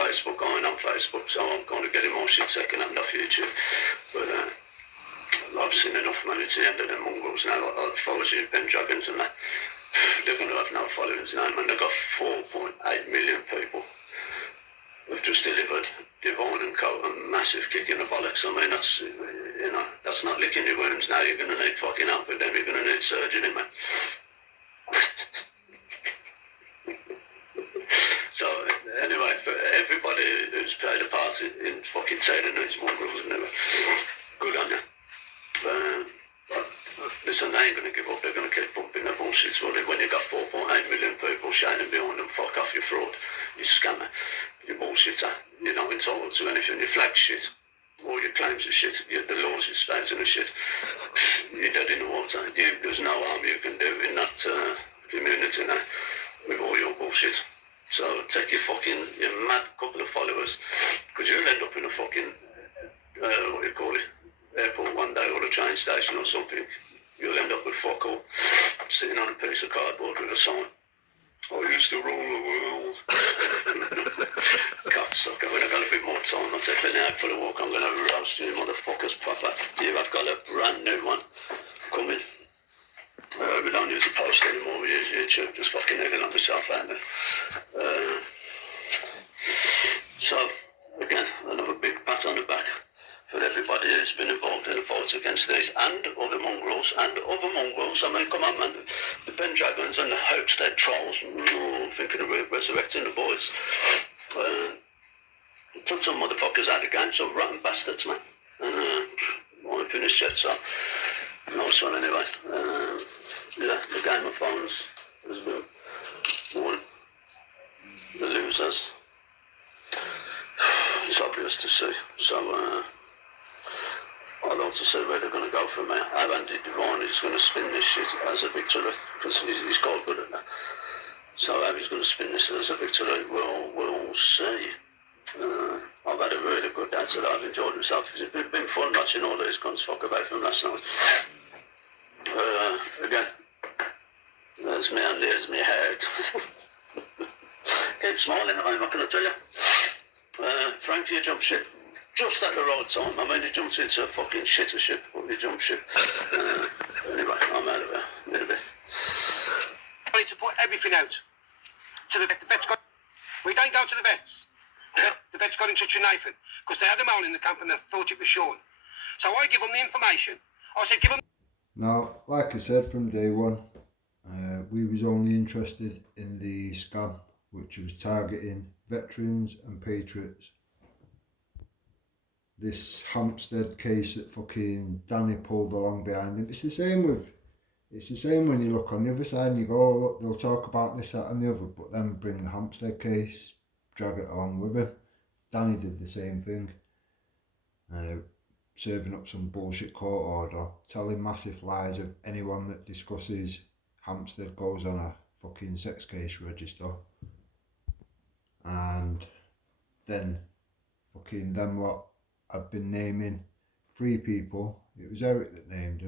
Facebook, going on Facebook, so I'm going to get him more shit second hand off YouTube. But I've seen enough, man. It's the end of the mongrels now. Like follows you, Ben Dragons and that. They're going to have no followers now, man. They've got 4.8 million people who've just delivered Devon and Co. a massive kick in the bollocks. I mean, that's, that's not licking your wounds now. You're going to need fucking help with them. You're going to need surgery, man. So, anyway, for everybody who's played a part in fucking tearing these mongrels and everything, good on you. Listen, they ain't going to give up. They're going to keep pumping their bullshit. When you've got 4.8 million people shouting behind them, fuck off, you fraud, you scammer, you bullshitter, you're not entitled to anything, you flag shit, all your claims are shit, the laws you're spouting are shit, you're dead in the water. There's no harm you can do in that community now with all your bullshit. So take your mad couple of followers, because you'll end up in a fucking, what do you call it, airport one day or a train station or something. You'll end up with fuck all, sitting on a piece of cardboard with a sign. I used to rule the world. Cocksucker, when I've got a bit more time, I'll take it out for the walk. I'm going to roast you motherfuckers proper. I've got a brand new one coming. We don't use a post anymore, we use YouTube, just fucking living on myself out there. So, again, another big pat on the back for everybody who's been involved in the fights against these and other mongrels. I mean, come on, man, the Ben Dragons and the Hoaxhead trolls, thinking of resurrecting the boys. Took some motherfuckers out of the game, some rotten bastards, man. And I won't finish yet, so nice one anyway. Yeah, the Game of Thrones has been won. The losers. It's obvious to see. So, I'd like to see where they're going to go from here. How Andy Devine is going to spin this shit as a victory, because he's quite good at that. So how he's going to spin this as a victory, we'll see. I've had a really good day today. I've enjoyed myself. It's been fun watching all these cunts fuck about from last night. Again, There's me and there's me heart. Keep smiling, I'm not going to tell you. Frankie jumped ship just at the right time. I mean, he jumped into a fucking shitter ship, but he jumped ship. Anyway, I'm out of it a little bit. I need to put everything out to the vet. The vet's got. We don't go to the vets. The vet's got in touch with Nathan because they had them all in the camp and they thought it was Sean. So I give them the information. I said, give them. Now, like I said from day one, we was only interested in the scam, which was targeting veterans and patriots. This Hampstead case that fucking Danny pulled along behind him. It's the same when you look on the other side and you go, oh, look, they'll talk about this, that and the other, but then bring the Hampstead case, drag it along with him. Danny did the same thing. Serving up some bullshit court order, telling massive lies of anyone that discusses Hampstead goes on a fucking sex case register. And then fucking them lot had been naming 3 people. It was Eric that named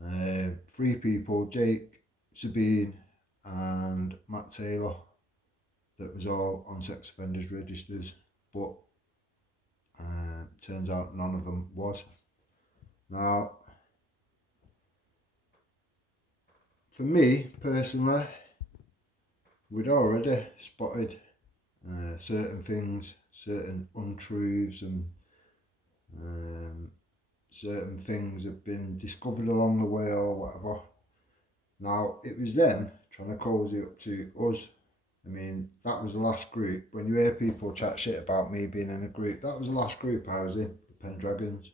them. 3 people, Jake, Sabine and Matt Taylor, that was all on sex offenders registers, but turns out none of them was. Now, for me personally, we'd already spotted certain things, certain untruths, and certain things have been discovered along the way or whatever. Now, it was them trying to cozy up to us. I mean, that was the last group. When you hear people chat shit about me being in a group, that was the last group I was in, the Pendragons.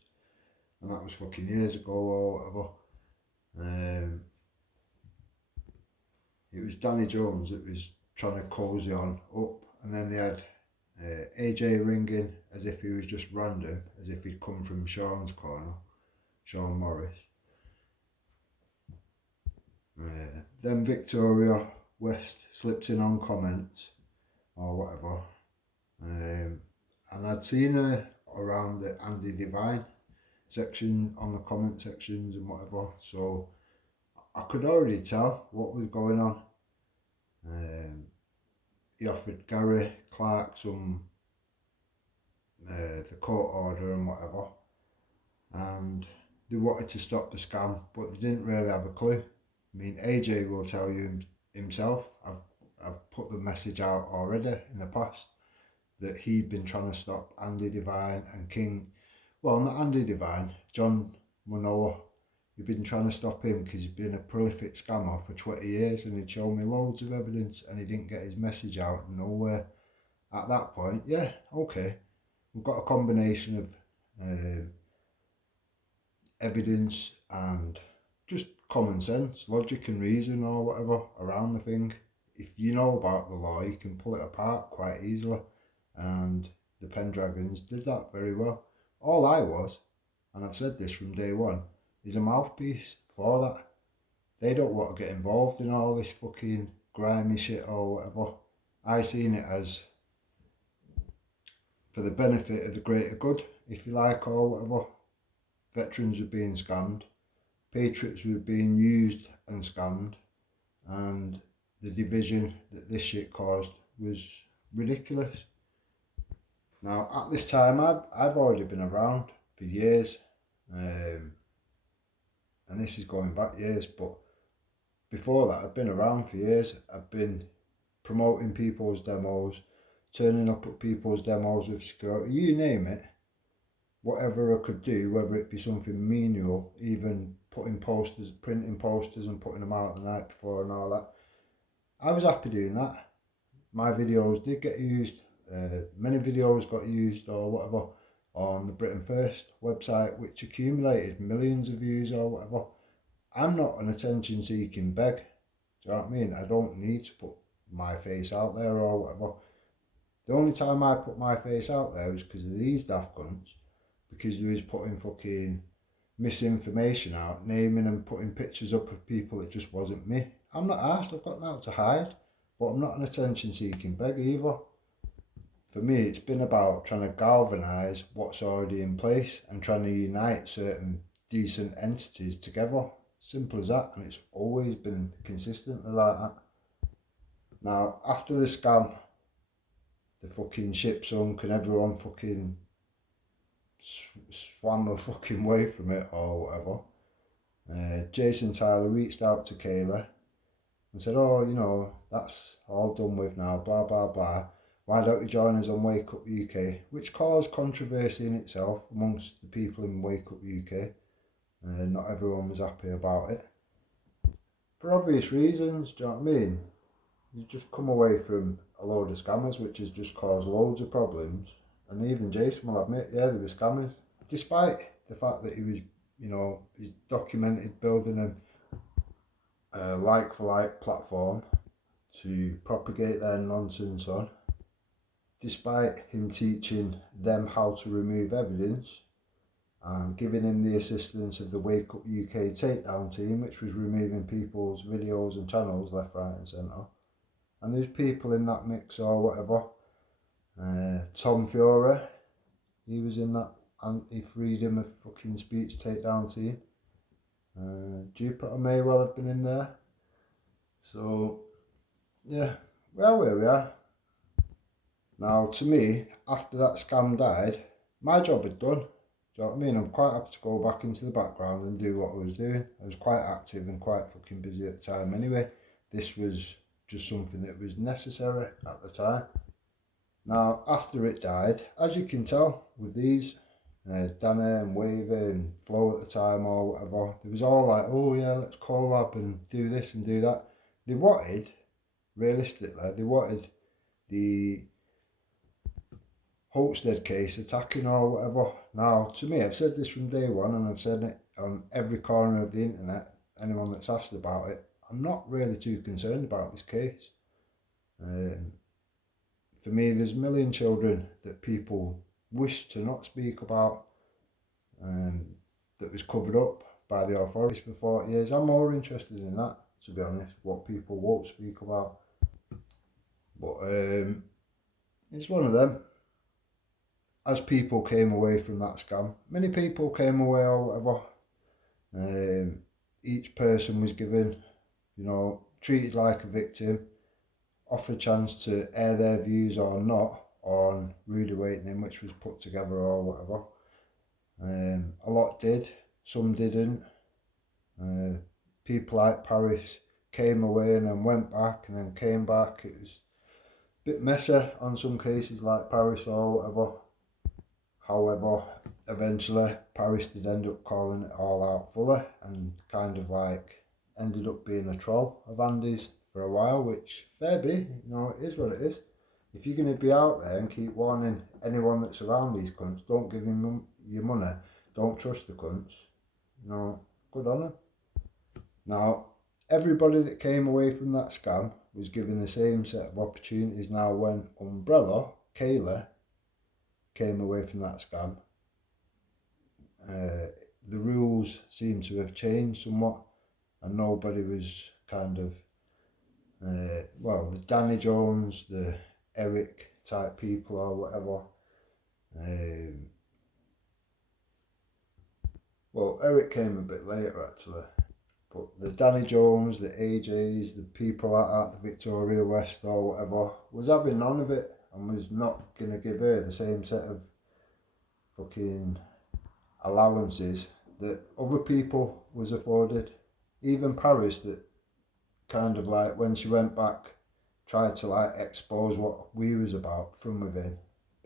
And that was fucking years ago or whatever. It was Danny Jones that was trying to cozy on up. And then they had AJ ringing as if he was just random, as if he'd come from Sean's corner, Sean Morris. Then Victoria West slipped in on comments or whatever, and I'd seen her around the Andy Divine section, on the comment sections and whatever, so I could already tell what was going on. He offered Gary Clark some the court order and whatever, and they wanted to stop the scam, but they didn't really have a clue. I mean, AJ will tell you himself, I've put the message out already in the past, that he'd been trying to stop Andy Divine and King, well, not Andy Divine, John Manoa. He'd been trying to stop him because he's been a prolific scammer for 20 years and he'd shown me loads of evidence and he didn't get his message out nowhere. At that point, yeah, okay, we've got a combination of evidence and just common sense, logic and reason or whatever around the thing. If you know about the law, you can pull it apart quite easily, and the Pendragons did that very well. All I was, and I've said this from day one, is a mouthpiece for that. They don't want to get involved in all this fucking grimy shit or whatever. I seen it as for the benefit of the greater good, if you like, or whatever. Veterans were being scammed, patriots were being used and scammed, and the division that this shit caused was ridiculous. Now, at this time, I've already been around for years, and this is going back years, but before that, I've been around for years. I've been promoting people's demos, turning up at people's demos with security, you name it. Whatever I could do, whether it be something menial, even putting posters, printing posters and putting them out the night before and all that, I was happy doing that. My videos did get used, many videos got used or whatever on the Britain First website, which accumulated millions of views or whatever. I'm not an attention seeking beg, do you know what I mean? I don't need to put my face out there or whatever. The only time I put my face out there was because of these daft cunts, because they was putting fucking misinformation out, naming and putting pictures up of people that just wasn't me. I'm not arsed, I've got nothing to hide, but I'm not an attention seeking beg either. For me, it's been about trying to galvanise what's already in place and trying to unite certain decent entities together Simple as that, and it's always been consistently like that. Now, after the scam, the fucking ship sunk and everyone fucking swam a fucking way from it or whatever, Jason Tyler reached out to Kayla and said, oh, you know, that's all done with now, blah, blah, blah. Why don't you join us on Wake Up UK? Which caused controversy in itself amongst the people in Wake Up UK. Not everyone was happy about it. For obvious reasons, do you know what I mean? You've just come away from a load of scammers, which has just caused loads of problems. And even Jason will admit, yeah, there were scammers. Despite the fact that he was, you know, he's documented building a like-for-like platform to propagate their nonsense on. Despite him teaching them how to remove evidence and giving him the assistance of the Wake Up UK takedown team, which was removing people's videos and channels left, right and centre. And there's people in that mix or whatever. Tom Fiore, he was in that anti-freedom of fucking speech takedown team. Jupiter may well have been in there. So, yeah, well, where we are. Now, to me, after that scam died, my job had done. Do you know what I mean? I'm quite happy to go back into the background and do what I was doing. I was quite active and quite fucking busy at the time anyway. This was just something that was necessary at the time. Now, after it died, as you can tell with these, Dana and Wavy and Flo at the time or whatever, it was all like, oh yeah, let's collab and do this and do that. They wanted, realistically, they wanted the Holstead case attacking or whatever. Now, to me, I've said this from day one and I've said it on every corner of the internet, anyone that's asked about it, I'm not really too concerned about this case. For me, there's a million children that people wish to not speak about, that was covered up by the authorities for 40 years. I'm more interested in that, to be honest, what people won't speak about. But it's one of them. As people came away from that scam, many people came away or whatever, each person was given, you know, treated like a victim, offered a chance to air their views or not on Rude Awakening, which was put together or whatever. A lot did, some didn't. People like Paris came away and then went back and then came back. It was a bit messy on some cases like Paris or whatever. However, eventually Paris did end up calling it all out fully and kind of like ended up being a troll of Andy's for a while, which fair be, you know, it is what it is. If you're going to be out there and keep warning anyone that's around these cunts, don't give him your money, don't trust the cunts, you know, good on them. Now, everybody that came away from that scam was given the same set of opportunities. Now, when Umbrella, Kayla, came away from that scam, the rules seem to have changed somewhat and nobody was kind of, well, the Danny Jones, the Eric type people or whatever. Well, Eric came a bit later actually, but the Danny Jones, the AJs, the people at the Victoria West or whatever was having none of it and was not going to give her the same set of fucking allowances that other people was afforded. Even Paris, that kind of like when she went back tried to like expose what we was about from within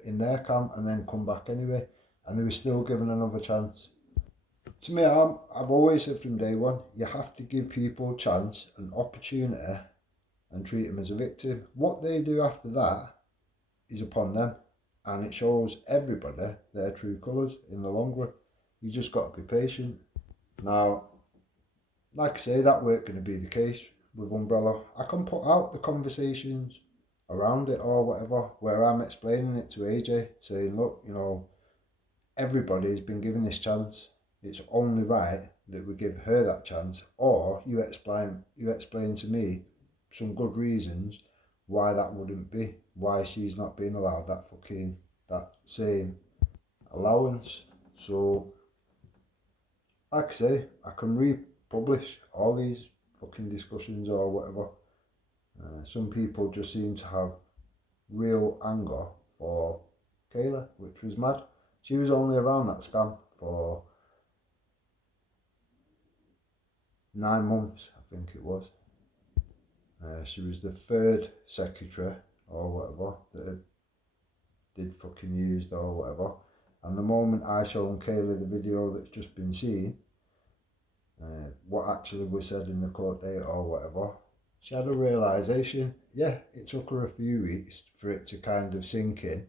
in their camp and then come back anyway, and they were still given another chance. To me, I've always said from day one, you have to give people a chance, an opportunity, and treat them as a victim. What they do after that is upon them, and it shows everybody their true colours in the long run. You just got to be patient. Now, like I say, that weren't going to be the case with Umbrella. I can put out the conversations around it or whatever, where I'm explaining it to AJ, saying, look, you know, everybody's been given this chance. It's only right that we give her that chance, or you explain to me some good reasons why that wouldn't be, why she's not being allowed that same allowance. So, like I say, I can publish all these fucking discussions or whatever. Some people just seem to have real anger for Kayla, which was mad. She was only around that scam for 9 months, I think it was. She was the 3rd secretary or whatever that did fucking used or whatever. And the moment I shown Kayla the video that's just been seen, what actually was said in the court date or whatever, she had a realisation. Yeah, it took her a few weeks for it to kind of sink in.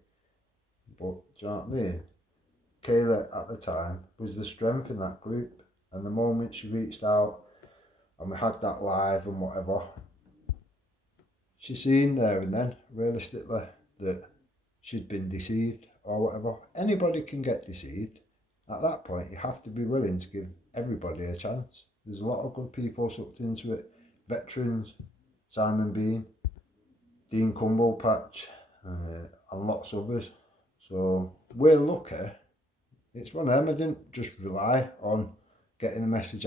But, do you know what I mean? Kayla at the time was the strength in that group. And the moment she reached out and we had that live and whatever, she seen there and then, realistically, that she'd been deceived or whatever. Anybody can get deceived. At that point, you have to be willing to give everybody a chance. There's a lot of good people sucked into it. Veterans, Simon Bean, Dean Cumblepatch, and lots of others. So we're lucky. It's one of them. I didn't just rely on getting the message